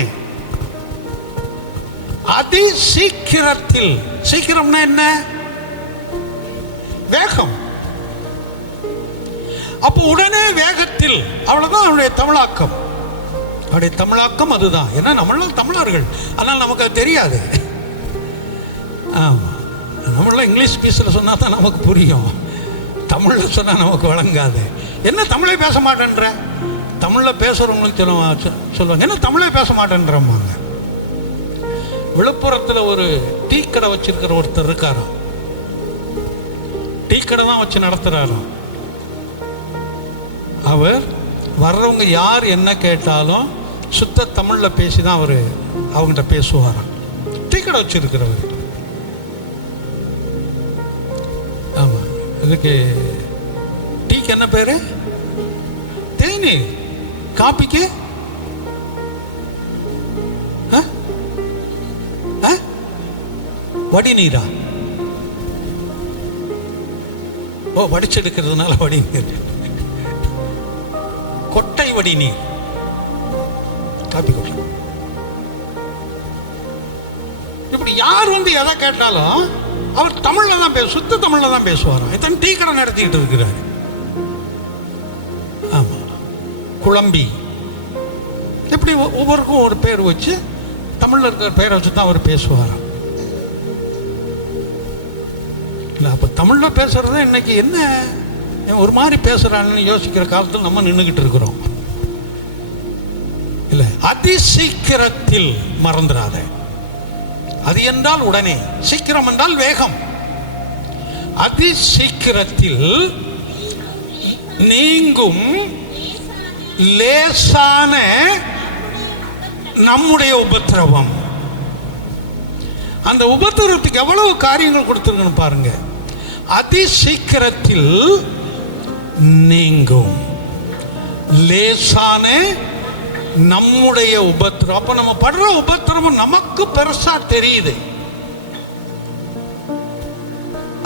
அதி சீக்கிரத்தில். சீக்கிரம்னா என்ன? வேகம். அப்போ உடனே, வேகத்தில், அவ்வளவுதான் அவனுடைய தமிழாக்கம். அவருடைய தமிழாக்கம் அதுதான். ஏன்னா நம்மளாம் தமிழர்கள், அதனால் நமக்கு அது தெரியாது. ஆமாம், நம்மளாம் இங்கிலீஷ் பீஸில் சொன்னால் தான் நமக்கு புரியும், தமிழில் சொன்னால் நமக்கு வழங்காது. என்ன தமிழை பேச மாட்டேன்ற? தமிழில் பேசுகிறவங்களுக்கு சொல்லுவாங்க, என்ன தமிழை பேச மாட்டேன்றம்மாங்க. விழுப்புரத்தில் ஒரு டீ கடை வச்சிருக்கிற ஒருத்தர் இருக்காராம். டீ கடை தான் வச்சு நடத்துகிறாராம். அவர் வர்றவங்க யார் என்ன கேட்டாலும் சுத்த தமிழில் பேசி தான் அவர் அவங்ககிட்ட பேசுவாராம். டீ கடை வச்சிருக்கிறவர். ஆமாம், இதுக்கு டீக்கு என்ன பேர்? தேநீர். காப்பிக்கு வடிநீரா? ஓ, வடிச்செடுக்கிறதுனால வடிநீர். கொட்டை வடிநீர். காப்பி கொட்டை. இப்படி யார் வந்து எதை கேட்டாலும் அவர் தமிழ்ல தான் சுத்த தமிழ்ல தான் பேசுவாராம். இத்தனை டீ கடை நடத்திட்டு இருக்கிறார். ஆமா, குழம்பி. இப்படி ஒவ்வொருக்கும் ஒரு பேர் வச்சு, தமிழ்ல இருக்கிற பேரை வச்சு தான் அவர் பேசுவாராம். இல்லை, அப்போ தமிழில் பேசுறது இன்னைக்கு என்ன ஒரு மாதிரி பேசுறான்னு யோசிக்கிற காலத்தில் நம்ம நின்றுகிட்டு இருக்கிறோம். இல்லை, அதி சீக்கிரத்தில் மறந்துடாத. அது என்றால் உடனே, சீக்கிரம் என்றால் வேகம். அதி சீக்கிரத்தில் நீங்கும் லேசான நம்முடைய உபத்திரவம். அந்த உபத்திரவத்துக்கு எவ்வளவு காரியங்கள் கொடுத்துருக்கணும் பாருங்க. அதி சீக்கிரத்தில் நீங்கும் லேசான நம்முடைய உபத்திரம். அப்ப நம்ம படுற உபத்திரமும் நமக்கு பெருசா தெரியுது.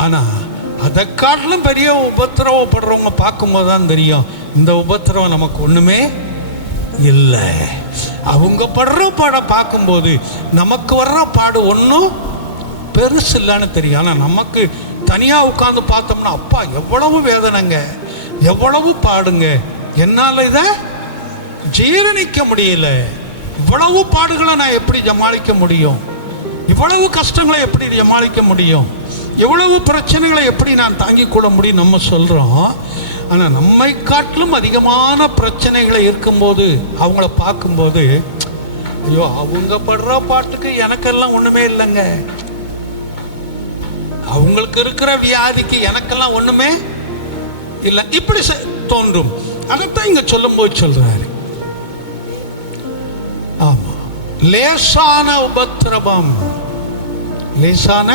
ஆனா அதை காட்டிலும் பெரிய உபத்திரவப்படுறவங்க பார்க்கும்போது தான் தெரியும், இந்த உபத்திரவம் நமக்கு ஒண்ணுமே இல்லை. அவங்க படுற பாட பார்க்கும்போது நமக்கு வர்ற பாடு ஒன்றும் பெருசு இல்லைன்னு தெரியும். ஆனால் நமக்கு தனியாக உட்காந்து பார்த்தோம்னா, அப்பா எவ்வளவு வேதனைங்க, எவ்வளவு பாடுங்க, என்னால் இதை ஜீரணிக்க முடியல, இவ்வளவு பாடுகளை நான் எப்படி சமாளிக்க முடியும், இவ்வளவு கஷ்டங்களை எப்படி சமாளிக்க முடியும், இவ்வளவு பிரச்சனைகளை எப்படி நான் தாங்கிக் கொள்ள முடியும் நம்ம சொல்கிறோம். ஆனால் நம்மை காட்டிலும் அதிகமான பிரச்சனைகளை இருக்கும்போது அவங்கள பார்க்கும்போது, ஐயோ அவங்க படுற பாட்டுக்கு எனக்கெல்லாம் ஒன்றுமே இல்லைங்க, அவங்களுக்கு இருக்கிற வியாதிக்கு எனக்கெல்லாம் ஒன்றுமே இல்லை, இப்படி தோன்றும். அதைத்தான் இங்கே சொல்லும்போது சொல்றாரு. ஆமா, லேசான உபத்திரவம், லேசான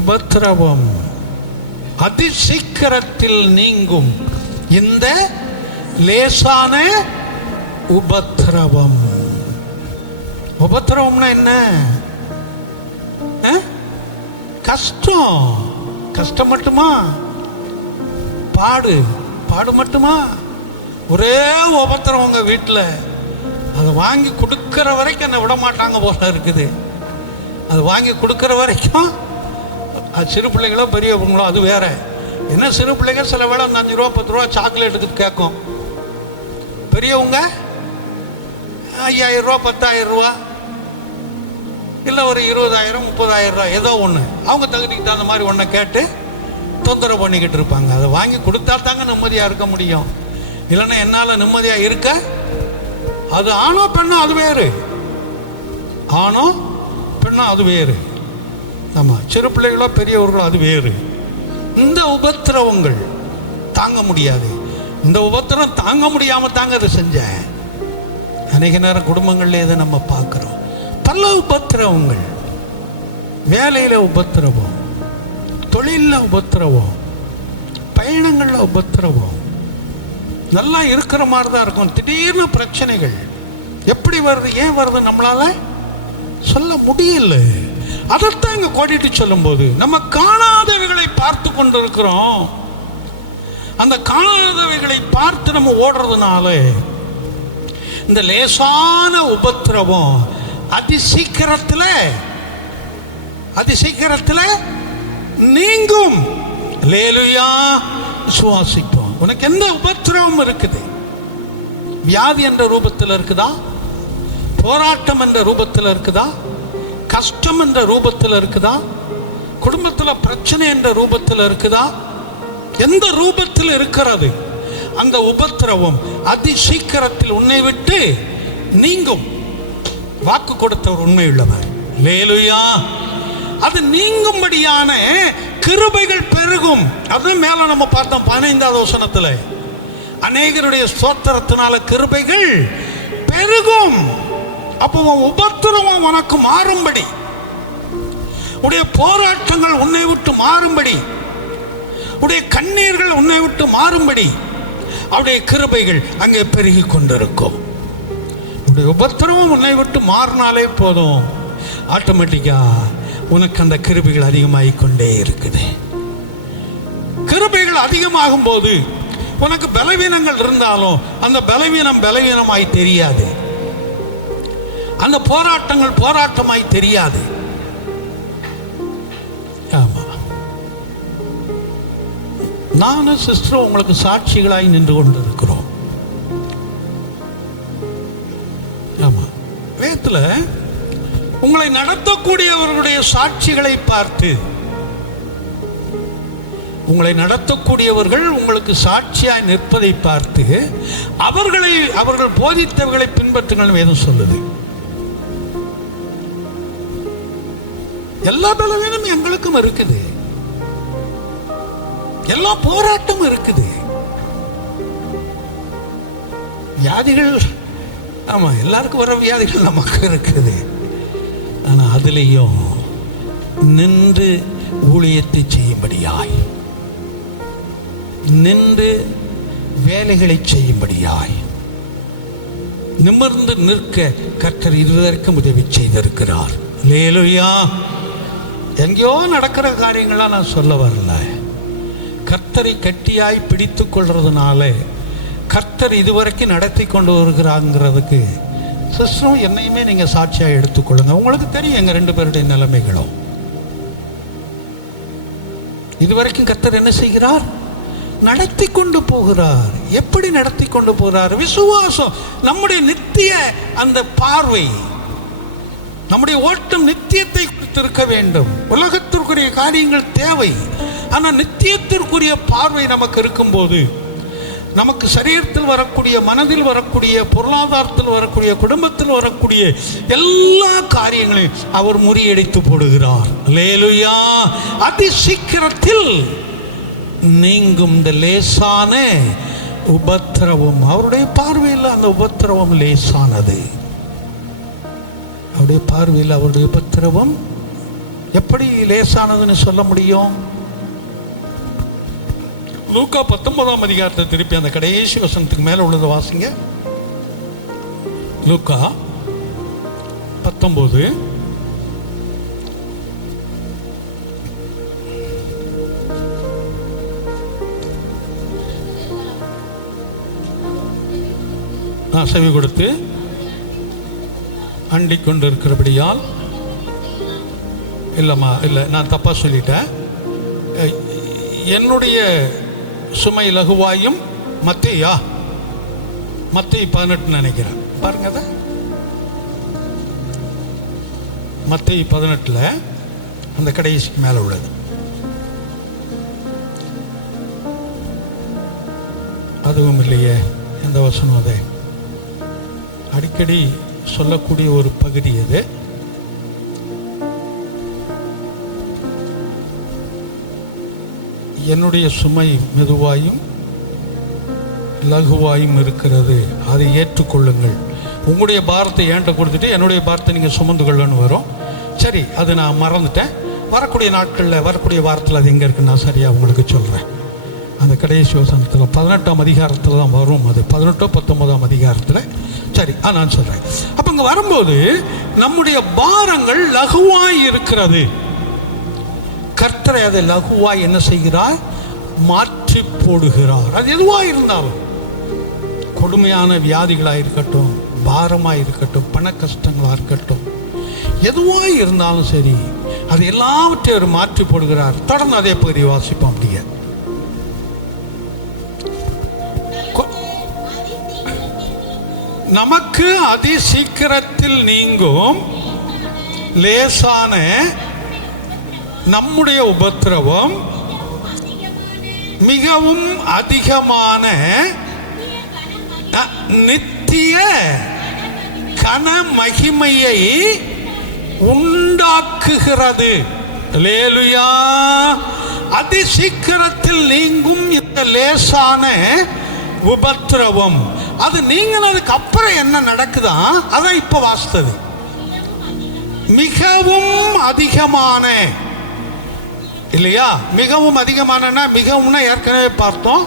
உபத்திரவம் அதி சீக்கிரத்தில் நீங்கும். இந்த லேசான உபத்திரவம். உபத்திரவம்னா என்ன? கஷ்டம். கஷ்டம் மட்டுமா? பாடு மட்டுமா? ஒரே உபத்திரவங்க வீட்டில். அதை வாங்கி கொடுக்கிற வரைக்கும் என்னை விட மாட்டாங்க போல இருக்குது. அது வாங்கி கொடுக்கிற வரைக்கும் அது சிறு பிள்ளைங்களோ பெரியவங்களோ அது வேற. என்ன சிறு பிள்ளைங்க சில வேளை 5 ரூபா 10 ரூபா சாக்லேட்டுக்கு கேட்கும். பெரியவங்க 5000 ரூபா 10,000 ரூபா இல்லை ஒரு 20,000 30,000 ரூபா ஏதோ ஒன்று அவங்க தகுதிக்கு தகுந்த மாதிரி ஒன்றை கேட்டு தொந்தரவு பண்ணிக்கிட்டு இருப்பாங்க. அதை வாங்கி கொடுத்தா தாங்க நிம்மதியாக இருக்க முடியும். இல்லைன்னா என்னால் நிம்மதியாக இருக்க. அது ஆணோ பெண்ணோ அது வேறு. ஆணோ பெண்ணோ அது வேறு. ஆமாம், சிறு பிள்ளைகளோ பெரியவர்களோ அது வேறு. இந்த உபத்திரவங்கள் தாங்க முடியாது. இந்த உபத்திரம் தாங்க முடியாமல் தாங்க அதை செஞ்சேன். அநேக நேரம் குடும்பங்கள்ல இதை நம்ம பார்க்குறோம். பல உபத்திரவங்கள். வேலையில் உபத்திரவம், தொழிலில் உபத்திரவம், பயணங்களில் உபத்திரவம். நல்லா இருக்கிற மாதிரி தான் இருக்கும். திடீர்னு பிரச்சனைகள் எப்படி வருது, ஏன் வருது நம்மளால சொல்ல முடியல. அதைத்தான் இங்கே கோடிட்டு சொல்லும்போது நம்ம காணாதவைகளை பார்த்து கொண்டு இருக்கிறோம். அந்த காணாதவைகளை பார்த்து நம்ம ஓடுறதுனால இந்த லேசான உபத்திரவம் அதிசீக்கிரத்தில் நீங்கும். அல்லேலூயா. விசுவாசிப்போம். உனக்கு எந்த உபத்திரவம் இருக்குது? வியாதி என்ற ரூபத்தில் இருக்குதா? போராட்டம் என்ற ரூபத்தில் இருக்குதா? கஷ்டம் என்ற ரூபத்தில் இருக்குதா? குடும்பத்தில் பிரச்சனை என்ற ரூபத்தில் இருக்குதா? எந்த ரூபத்தில் இருக்கிறது? அந்த உபத்திரவம் அதிசீக்கிரத்தில் உன்னை விட்டு நீங்கும். வாக்கு கொடுத்தவர் உண்மை உள்ளவர். அல்லேலூயா. அது நீங்கும்படியான கிருபைகள் பெருகும். அது மேல நம்ம பார்த்தோம் 15வது வசனத்துல. அநேகருடைய ஸ்தோத்திரத்தினால கிருபைகள் பெருகும். அப்போ உபத்திரவம் உனக்கு மாறும்படி, உடைய போராட்டங்கள் உன்னை விட்டு மாறும்படி, உடைய கண்ணீர்கள் உன்னை விட்டு மாறும்படி அவருடைய கிருபைகள் அங்கே பெருகி கொண்டிருக்கும். உடைய உபத்திரவம் உன்னை விட்டு மாறினாலே போதும், ஆட்டோமேட்டிக்கா உனக்கு அந்த கிருபைகள் அதிகமாகிக் கொண்டே இருக்குது. கிருபைகள் அதிகமாகும் போது உனக்கு பலவீனங்கள் இருந்தாலும் அந்த பலவீனமாய் தெரியாது. அந்த போராட்டங்கள் போராட்டமாய் தெரியாது. ஆமா, நானும் சிஸ்டரும் உங்களுக்கு சாட்சிகளாய் நின்று கொண்டிருக்கிறோம். ஆமா, வேதத்துல உங்களை நடத்தக்கூடியவர்களுடைய சாட்சிகளை பார்த்து, உங்களை நடத்தக்கூடியவர்கள் உங்களுக்கு சாட்சியாய் நிற்பதை பார்த்து அவர்கள் போதித்தவர்களை பின்பற்றுங்கள் வேதம் சொல்லுது. எல்லா பலவீனமும் எங்களுக்கும் இருக்குது, எல்லா போராட்டமும் இருக்குது, வியாதிகள். ஆமா, எல்லாருக்கும் வர வியாதிகள் நமக்கு இருக்குது. ஆனா அதுலேயும் நின்று ஊழியத்தை செய்யும்படியாய், நின்று வேலைகளை செய்யும்படியாய், நிமிர்ந்து நிற்க கர்த்தர் இதுவரைக்கும் உதவி செய்திருக்கிறார். அல்லேலூயா. எங்கேயோ நடக்கிற காரியங்களாம் நான் சொல்ல வரல. கர்த்தரை கட்டியாய் பிடித்து கொள்றதுனால கர்த்தர் இதுவரைக்கும் நடத்தி கொண்டு வருகிறாங்கிறதுக்கு சிஸ்டரும் என்னையுமே நீங்கள் சாட்சியாக எடுத்துக்கொள்ளுங்க. உங்களுக்கு தெரியும் எங்கள் 2 பேருடைய நிலைமைகளும். இதுவரைக்கும் கர்த்தர் என்ன செய்கிறார்? நடத்தி கொண்டு போகிறார். எப்படி நடத்தி கொண்டு போகிறார்? விசுவாசம். நம்முடைய நித்திய அந்த பார்வை, நம்முடைய ஓட்டம் நித்தியத்தை குறித்திருக்க வேண்டும். உலகத்திற்குரிய காரியங்கள் தேவை. ஆனால் நித்தியத்திற்குரிய பார்வை நமக்கு இருக்கும்போது, நமக்கு சரீரத்தில் வரக்கூடிய, மனதில் வரக்கூடிய, பொருளாதாரத்தில் வரக்கூடிய, குடும்பத்தில் வரக்கூடிய எல்லா காரியங்களையும் அவர் முறியடித்து போடுகிறார். அல்லேலூயா. அதி சீக்கிரத்தில் நீங்கும் இந்த லேசான உபத்திரவம். அவருடைய பார்வையில் அந்த உபத்திரவம் லேசானது. அவருடைய பார்வையில் அவருடைய உபத்திரவம் எப்படி லேசானதுன்னு சொல்ல முடியும்? லூக்கா 19ஆம் அதிகாரத்தை திருப்பி அந்த கடைசி வசனத்துக்கு மேலே உள்ளதை வாசிங்க. லூக்கா 19 செவி கொடுத்து அண்டிக் கொண்டு இருக்கிறபடியால், இல்லைம்மா இல்லை, நான் தப்பாக சொல்லிட்டேன். என்னுடைய சுமை லகுவாயும் மத்தேயா, மத்தேயு 18 நினைக்கிறேன். பாருங்க, அதை மத்தேயு 18 அந்த கடைசிக்கு மேலே உள்ளது. அதுவும் இல்லையே, எந்த வசனம்? அதை அடிக்கடி சொல்லக்கூடிய ஒரு பகுதி அது. என்னுடைய சுமை மெதுவாயும் லகுவாயும் இருக்கிறது, அதை ஏற்றுக்கொள்ளுங்கள். உங்களுடைய பாரத்தை ஏன்ட்ட கொடுத்துட்டு என்னுடைய பாரத்தை நீங்கள் சுமந்து கொள்ளன்னு வரும். சரி, அது நான் மறந்துட்டேன். வரக்கூடிய நாட்களில், வரக்கூடிய வாரத்தில் அது எங்கே இருக்குன்னு நான் சரியாக உங்களுக்கு சொல்கிறேன். அந்த கடைசி வசனத்தில் 18ஆம் அதிகாரத்தில் தான் வரும். அது 18 19ஆம் அதிகாரத்தில். சரி, நான் சொல்கிறேன். அப்போ இங்கே வரும்போது நம்முடைய பாரங்கள் லகுவாய் இருக்கிறது. கர்த்தரை அதை லகுவாய் என்ன செய்கிறார்? மாற்றி போடுகிறார். அது எதுவாக இருந்தாலும், கொடுமையான வியாதிகளாக இருக்கட்டும், பாரமாக இருக்கட்டும், பண கஷ்டங்களாக இருக்கட்டும், எதுவாக இருந்தாலும் சரி, அது எல்லாவற்றையும் அவர் மாற்றி போடுகிறார். தொடர்ந்து அதே பகுதி வாசிப்போம். அப்படியே நமக்கு அதி சீக்கிரத்தில் நீங்கும் லேசான நம்முடைய உபத்திரவம் மிகவும் அதிகமான நித்திய கன மகிமையை உண்டாக்குகிறது. அல்லேலூயா. அதி சீக்கிரத்தில் நீங்கும் இந்த லேசான உபத்திரவம், அது நீங்கினதுக்கு அப்புறம் என்ன நடக்குதா? அதான் இப்ப வாசித்தது. மிகவும் அதிகமான, இல்லையா? மிகவும் அதிகமானனா, மிகவும்னா ஏற்கனவே பார்த்தோம்.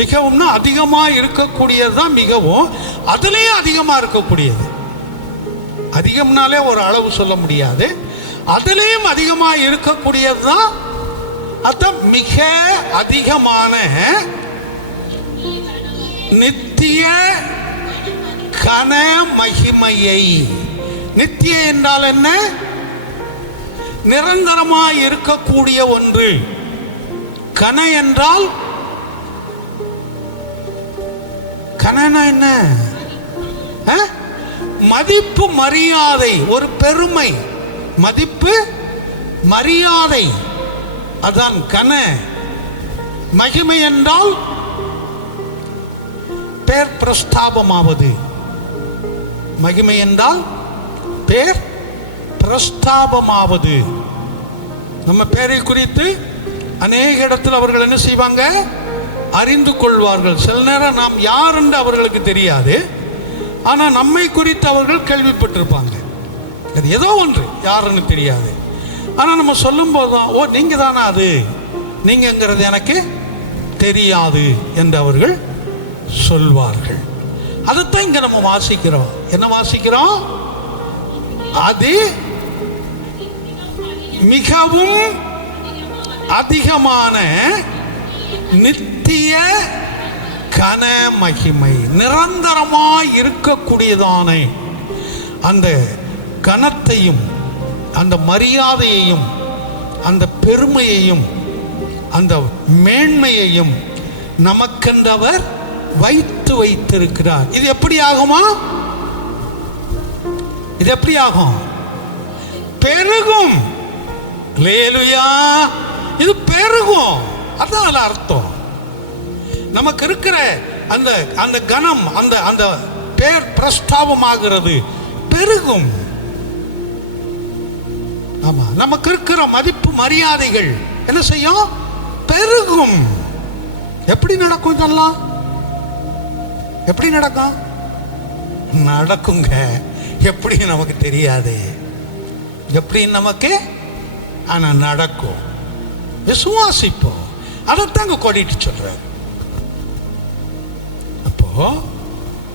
மிகவும்னா அதிகமாக இருக்கக்கூடியது தான் மிகவும். அதுலேயே அதிகமாக இருக்கக்கூடியது. அதிகம்னாலே ஒரு அளவு சொல்ல முடியாது. அதுலேயும் அதிகமாக இருக்கக்கூடியது தான் அதான் மிக அதிகமான நித்திய கன மகிமையை. நித்திய என்றால் என்ன? நிரந்தரமாய் இருக்கக்கூடிய ஒன்று. கன என்றால், கனனா என்ன? மதிப்பு மரியாதை, ஒரு பெருமை, மதிப்பு மரியாதை, அதான் கன. மகிமை என்றால் பேர் பிரஸ்தாபமாவது. மகிமை என்றால் பேர் பிரஸ்தாபமாவது. நம்ம பேரை குறித்து அநேக இடத்தில் அவர்கள் என்ன செய்வாங்க? அறிந்து கொள்வார்கள். சில நேரம் நாம் யார் என்று அவர்களுக்கு தெரியாது, ஆனால் நம்மை குறித்து அவர்கள் கேள்விப்பட்டிருப்பாங்க. அது ஏதோ ஒன்று, யாருன்னு தெரியாது. ஆனால் நம்ம சொல்லும் போதுதான், ஓ நீங்கள் தானே அது, நீங்கிறது எனக்கு தெரியாது என்று அவர்கள் சொல்வார்கள். அதைத்தான் இங்க நம்ம வாசிக்கிறோம். என்ன வாசிக்கிறோம்? அது மிகவும் அதிகமான நித்திய கன மகிமை, நிரந்தரமாய் இருக்கக்கூடியதான அந்த கனத்தையும் அந்த மரியாதையையும் அந்த பெருமையையும் அந்த மேன்மையையும் நமக்கென்றவர் வைத்து வைத்திருக்கிறார். இது எப்படி ஆகுமா? இது எப்படி ஆகும்? பெருகும். அல்லேலூயா. இது பெருகும். அதான் அர்த்தம். நமக்கு இருக்கிற அந்த அந்த கணம், அந்த அந்த பேர் பிரஸ்தாபமாகிறது, பெருகும். ஆமா, நமக்கு இருக்கிற மதிப்பு மரியாதைகள் என்ன செய்யும்? பெருகும். எப்படி நடக்கும் இதெல்லாம்? எப்படி நடக்கும்? நடக்குங்க. எப்படி நமக்கு தெரியாது, எப்படி நமக்கு, ஆனா நடக்கும். விசுவாசிப்போம். அதைத்தாங்க கொடிட்டு சொல்றாரு. அப்போ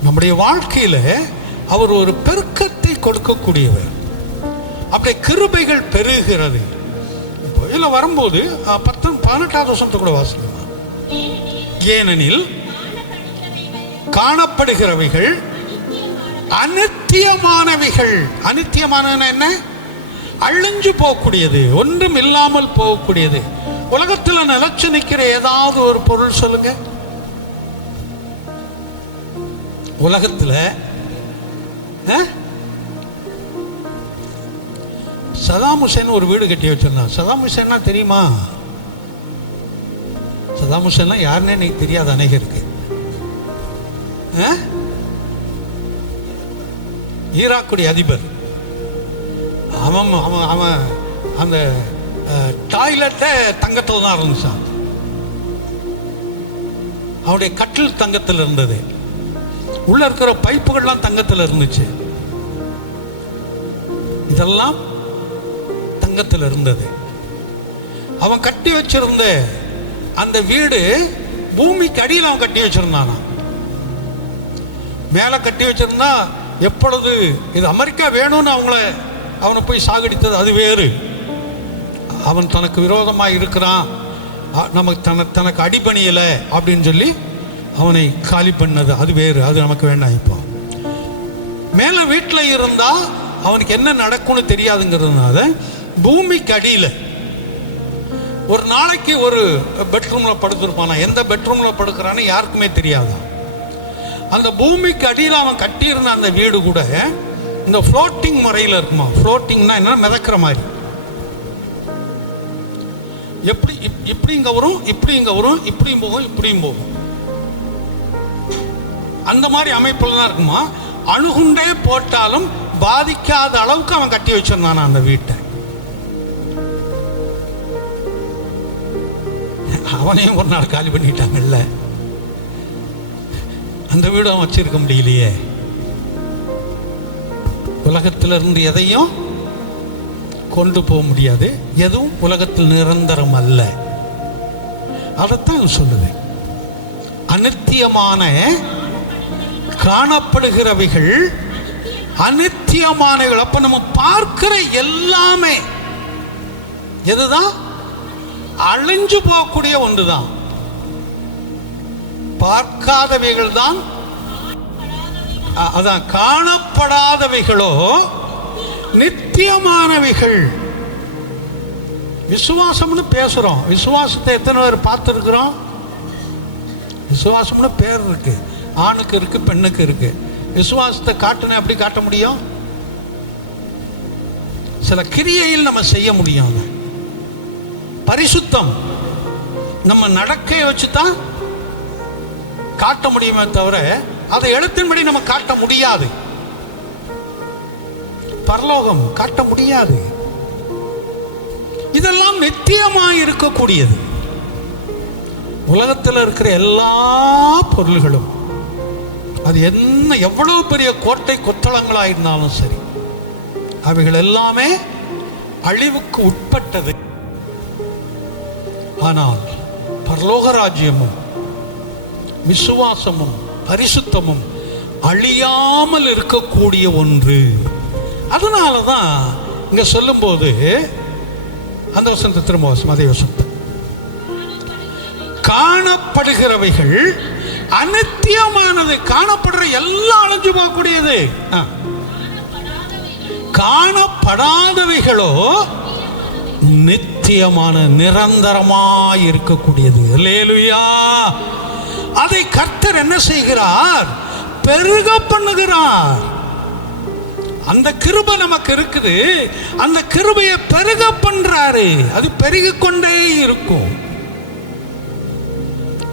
நம்முடைய வாழ்க்கையில அவர் ஒரு பெருக்கத்தை கொடுக்கக்கூடியவர். அப்படியே கிருபைகள் பெருகிறது. இதில் வரும்போது 18வது வசனத்தை கூட வாசிக்கலாம். ஏனெனில் காணப்படுகிறவைகள் அநித்தியமானவைகள். அநித்தியமான என்ன? அழிஞ்சு போகக்கூடியது, ஒன்றும் இல்லாமல் போகக்கூடியது. உலகத்தில் நிலைச்சு நிற்கிற ஏதாவது ஒரு பொருள் சொல்லுங்க. உலகத்தில் சதாம் ஹுசேன் ஒரு வீடு கட்டி வச்சிருந்தான். சதாம் ஹுசேன்னா தெரியுமா? சதாம் ஹுசேன்லாம் யாருன்னே எனக்கு தெரியாது அநேகருக்கு. ஈராக்குடைய அதிபர். அவன் அவன் அவன் அந்த டாய்லெட்டை தங்கத்தில் தான் இருந்துச்சான். அவனுடைய கட்டில் தங்கத்தில் இருந்தது. உள்ள இருக்கிற பைப்புகள்லாம் தங்கத்தில் இருந்துச்சு. இதெல்லாம் தங்கத்தில் இருந்தது. அவன் கட்டி வச்சிருந்த அந்த வீடு பூமிக்கு அடியில் அவன் கட்டி வச்சிருந்தானா. மேலே கட்டி வச்சிருந்தா எப்பொழுது இது அமெரிக்கா வேணும்னு அவனை போய் சாகடித்தது அது வேறு. அவன் தனக்கு விரோதமாக இருக்கிறான், நமக்கு தனக்கு அடிபணியலை அப்படின்னு சொல்லி அவனை காலி பண்ணது அது வேறு. அது நமக்கு வேண்டாம். இப்போ மேலே வீட்டில் இருந்தால் அவனுக்கு என்ன நடக்கும்னு தெரியாதுங்கிறதுனால பூமிக்கு அடியில் ஒரு நாளைக்கு ஒரு பெட்ரூமில் படுத்திருப்பானா. எந்த பெட்ரூமில் படுக்கிறான்னு யாருக்குமே தெரியாதான். அந்த பூமிக்கு அடியில் அவன் கட்டியிருந்த அந்த வீடு கூட இந்த ஃப்ளோட்டிங் முறையில் இருக்குமா. ஃப்ளோட்டிங்னா என்ன? மிதக்கிற மாதிரி. எப்படி இப்படி இங்கே வரும், இப்படி இங்கே வரும், இப்படியும் போகும், இப்படியும் போகும். அந்த மாதிரி அமைப்பில் தான் இருக்குமா. அணுகுண்டே போட்டாலும் பாதிக்காத அளவுக்கு அவன் கட்டி வச்சிருந்தானா அந்த வீட்டை. அவனையும் ஒரு நாள் காலி பண்ணிட்டாங்கல்ல. அந்த வீடு அவன் வச்சிருக்க முடியலையே. உலகத்தில் இருந்து எதையும் கொண்டு போக முடியாது. எதுவும் உலகத்தில் நிரந்தரம் அல்ல. அதைத்தான் சொல்லுது. அநித்தியமான காணப்படுகிறவைகள் அநித்தியமானவைகள். அப்ப நம்ம பார்க்கிற எல்லாமே எதுதான்? அழிஞ்சு போகக்கூடிய ஒன்றுதான். பார்க்காதவைகள் தான். அதான் காணப்படாதவைகளோ நித்தியமானவைகள். விசுவாசம்னு பேசுறோம். விசுவாசத்தை எத்தனை பேர் பார்த்துருக்கிறோம்? விசுவாசம்னு பேர் இருக்கு. ஆணுக்கு இருக்கு, பெண்ணுக்கு இருக்கு. விசுவாசத்தை காட்டணும். எப்படி காட்ட முடியும்? சில கிரியையில் நம்ம செய்ய முடியும். பரிசுத்தம் நம்ம நடக்கையை வச்சுதான் காட்ட முடியுமே தவிர அதை எழுத்தின்படி நம்ம காட்ட முடியாது. பரலோகம் காட்ட முடியாது. இதெல்லாம் நித்தியமாய் இருக்கக்கூடியது. உலகத்தில் இருக்கிற எல்லா பொருள்களும் அது என்ன எவ்வளவு பெரிய கோட்டை கொத்தளங்களா இருந்தாலும் சரி, அவைகள் எல்லாமே அழிவுக்கு உட்பட்டது. ஆனால் பரலோக ராஜ்யமும் விசுவாசமும் பரிசுத்தமும் அழியாமல் இருக்கக்கூடிய ஒன்று. அதனாலதான் இங்க சொல்லும்போது அந்த வசனத்தை திரும்ப வாசம். அதே வசனத்தை காணப்படுகிறவைகள் அநித்தியமானது. காணப்படுற எல்லாம் அழிஞ்சு போகக்கூடியது. காணப்படாதவைகளோ நித்தியமான நிரந்தரமாய் இருக்கக்கூடியது. அல்லேலூயா. அதை கர்த்தர் என்ன செய்கிறார்? பெருக பண்ணுகிறார். அந்த கிருபை நமக்கு இருக்குது. அந்த கிருபையை பெருக பண்றாரு. அது பெருகிக் கொண்டே இருக்கும்.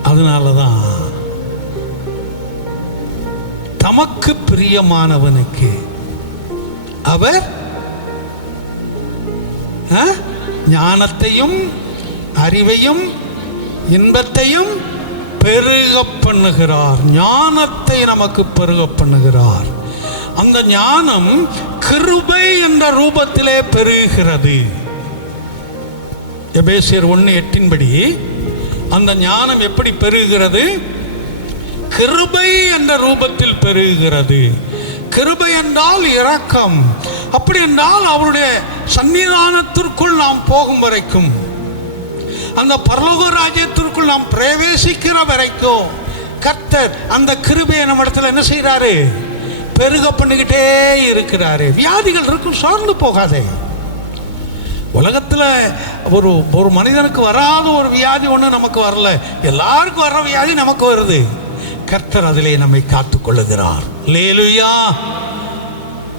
அதனாலதான் தமக்கு பிரியமானவனுக்கு அவர் ஞானத்தையும் அறிவையும் இன்பத்தையும் பெருக பண்ணுகிறார். ஞானத்தை நமக்கு பெருக பண்ணுகிறார். அந்த ஞானம் கிருபை என்ற ரூபத்திலே பெருகிறது. எபேசியர் 1:8 அந்த ஞானம் எப்படி பெருகிறது? கிருபை என்ற ரூபத்தில் பெருகிறது. கிருபை என்றால் இரக்கம். அப்படி என்றால் அவருடைய சன்னிதானத்திற்குள் நாம் போகும் வரைக்கும், அந்த பரலோக ராஜ்யத்திற்குள் நாம் பிரவேசிக்கிற வரைக்கும் கர்த்தர் அந்த கிருபையை நம்ம இடத்துல என்ன செய்யறாரு? பெருக பண்ணிக்கிட்டே இருக்கிறாரு. வியாதிகள் இருக்கும், சோர்ந்து போகாதே. உலகத்தில் ஒரு மனிதனுக்கு வராத ஒரு வியாதி ஒன்று நமக்கு வரல. எல்லாருக்கும் வர்ற வியாதி நமக்கு வருது. கர்த்தர் அதிலே நம்மை காத்துக்கொள்ளுகிறார். அல்லேலூயா.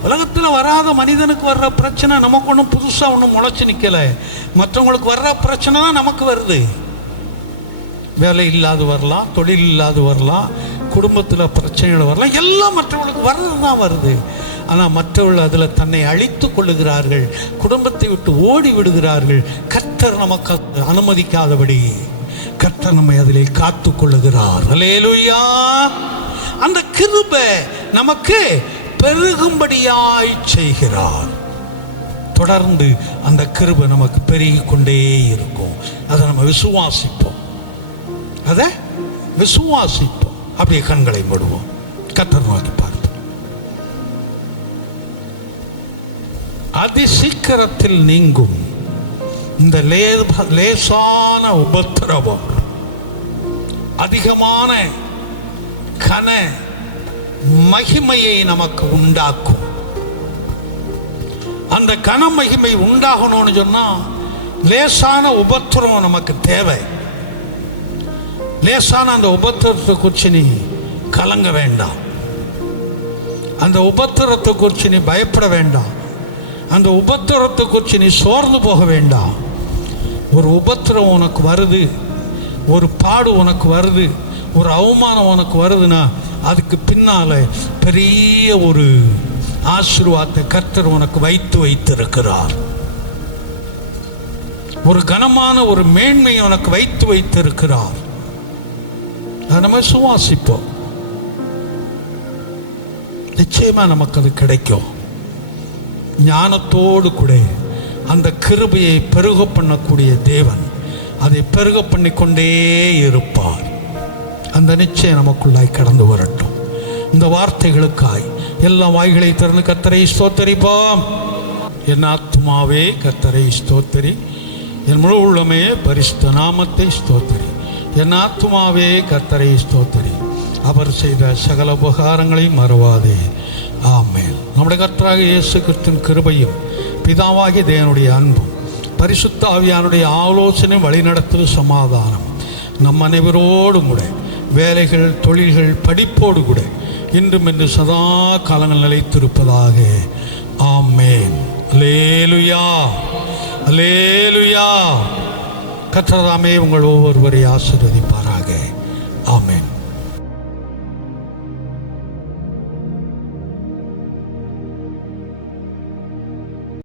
உலகத்தில் வராத மனிதனுக்கு வர்ற பிரச்சனை நமக்கு ஒன்றும் புதுசாக ஒன்றும் முளைச்சி நிற்கலை. மற்றவங்களுக்கு வர்ற பிரச்சனை தான் நமக்கு வருது. வேலை இல்லாது வரலாம், தொழில் இல்லாது வரலாம், குடும்பத்தில் பிரச்சனைகள் வரலாம், எல்லாம் மற்றவங்களுக்கு வர்றது தான் வருது. ஆனால் மற்றவர்கள் அதில் தன்னை அழித்து கொள்ளுகிறார்கள், குடும்பத்தை விட்டு ஓடி விடுகிறார்கள். கர்த்தர் நமக்கு அனுமதிக்காதபடி கர்த்தர் நம்மை அதிலே காத்து கொள்ளுகிறார். அல்லேலூயா. அந்த கிருபை நமக்கு பெருகும்படியாய் செய்கிறார். தொடர்ந்து அந்த கிருபை நமக்கு பெருகி கொண்டே இருக்கும். அதை நம்ம விசுவாசிப்போம், அதை விசுவாசிப்போம். அப்படியே கண்களை மூடுவோம், கர்த்தர் நோக்கி பார்ப்போம். அதிசீக்கிரத்தில் நீங்கும் இந்த லேசான உபத்திரவம் அதிகமான கன மகிமையை நமக்கு உண்டாக்கும். அந்த கன மகிமை உண்டாகணும்னு சொன்னா லேசான உபத்திரவம் நமக்கு தேவை. லேசான அந்த உபத்திரத்தை குறித்து நீ கலங்க வேண்டாம். அந்த உபத்திரத்தை குறித்து நீ பயப்பட வேண்டாம். அந்த உபத்திரத்தை குறித்து நீ சோர்ந்து போக வேண்டாம். ஒரு உபத்திரம் உனக்கு வருது, ஒரு பாடு உனக்கு வருது, ஒரு அவமானம் உனக்கு வருதுன்னா அதுக்கு பின்னால பெரிய ஒரு ஆசீர்வாதத்தை கர்த்தர் உனக்கு வைத்திருக்கிறார். ஒரு கனமான ஒரு மேன்மையை உனக்கு வைத்திருக்கிறார். அதை நம்ம சுவாசிப்போம். நிச்சயமா நமக்கு அது கிடைக்கும். ஞானத்தோடு கூட அந்த கிருபையை பெருக பண்ணக்கூடிய தேவன் அதை பெருக பண்ணிக்கொண்டே இருப்பார். அந்த நிச்சயம் நமக்குள்ளாய் கடந்து வரட்டும். இந்த வார்த்தைகளுக்காய் எல்லா வாய்களை திறந்து கர்த்தரை ஸ்தோத்தரிப்போம். என் ஆத்துமாவே கர்த்தரை ஸ்தோத்தரி, என் முழு உள்ளமே பரிசுத்த நாமத்தை ஸ்தோத்தரி. என் ஆத்துமாவே கர்த்தரை ஸ்தோத்தரி, அவர் செய்த சகல உபகாரங்களையும் மறவாதே. ஆமென். நம்முடைய கர்த்தராகிய இயேசு கிறிஸ்துவின் கிருபையும் பிதாவாகிய தேவனுடைய அன்பும் பரிசுத்த ஆவியானுடைய ஆலோசனை வழிநடத்தல் சமாதானம் நம் அனைவரோடும் கூட வேலைகள், தொழில்கள், படிப்போடு கூட இன்றும் என்று சதா காலங்கள் நிலைத்திருப்பதாக. ஆமென். அல்லேலூயா, அல்லேலூயா. கர்த்தர் தாமே உங்கள் ஒவ்வொருவரை ஆசீர்வதிப்பாராக. ஆமென்.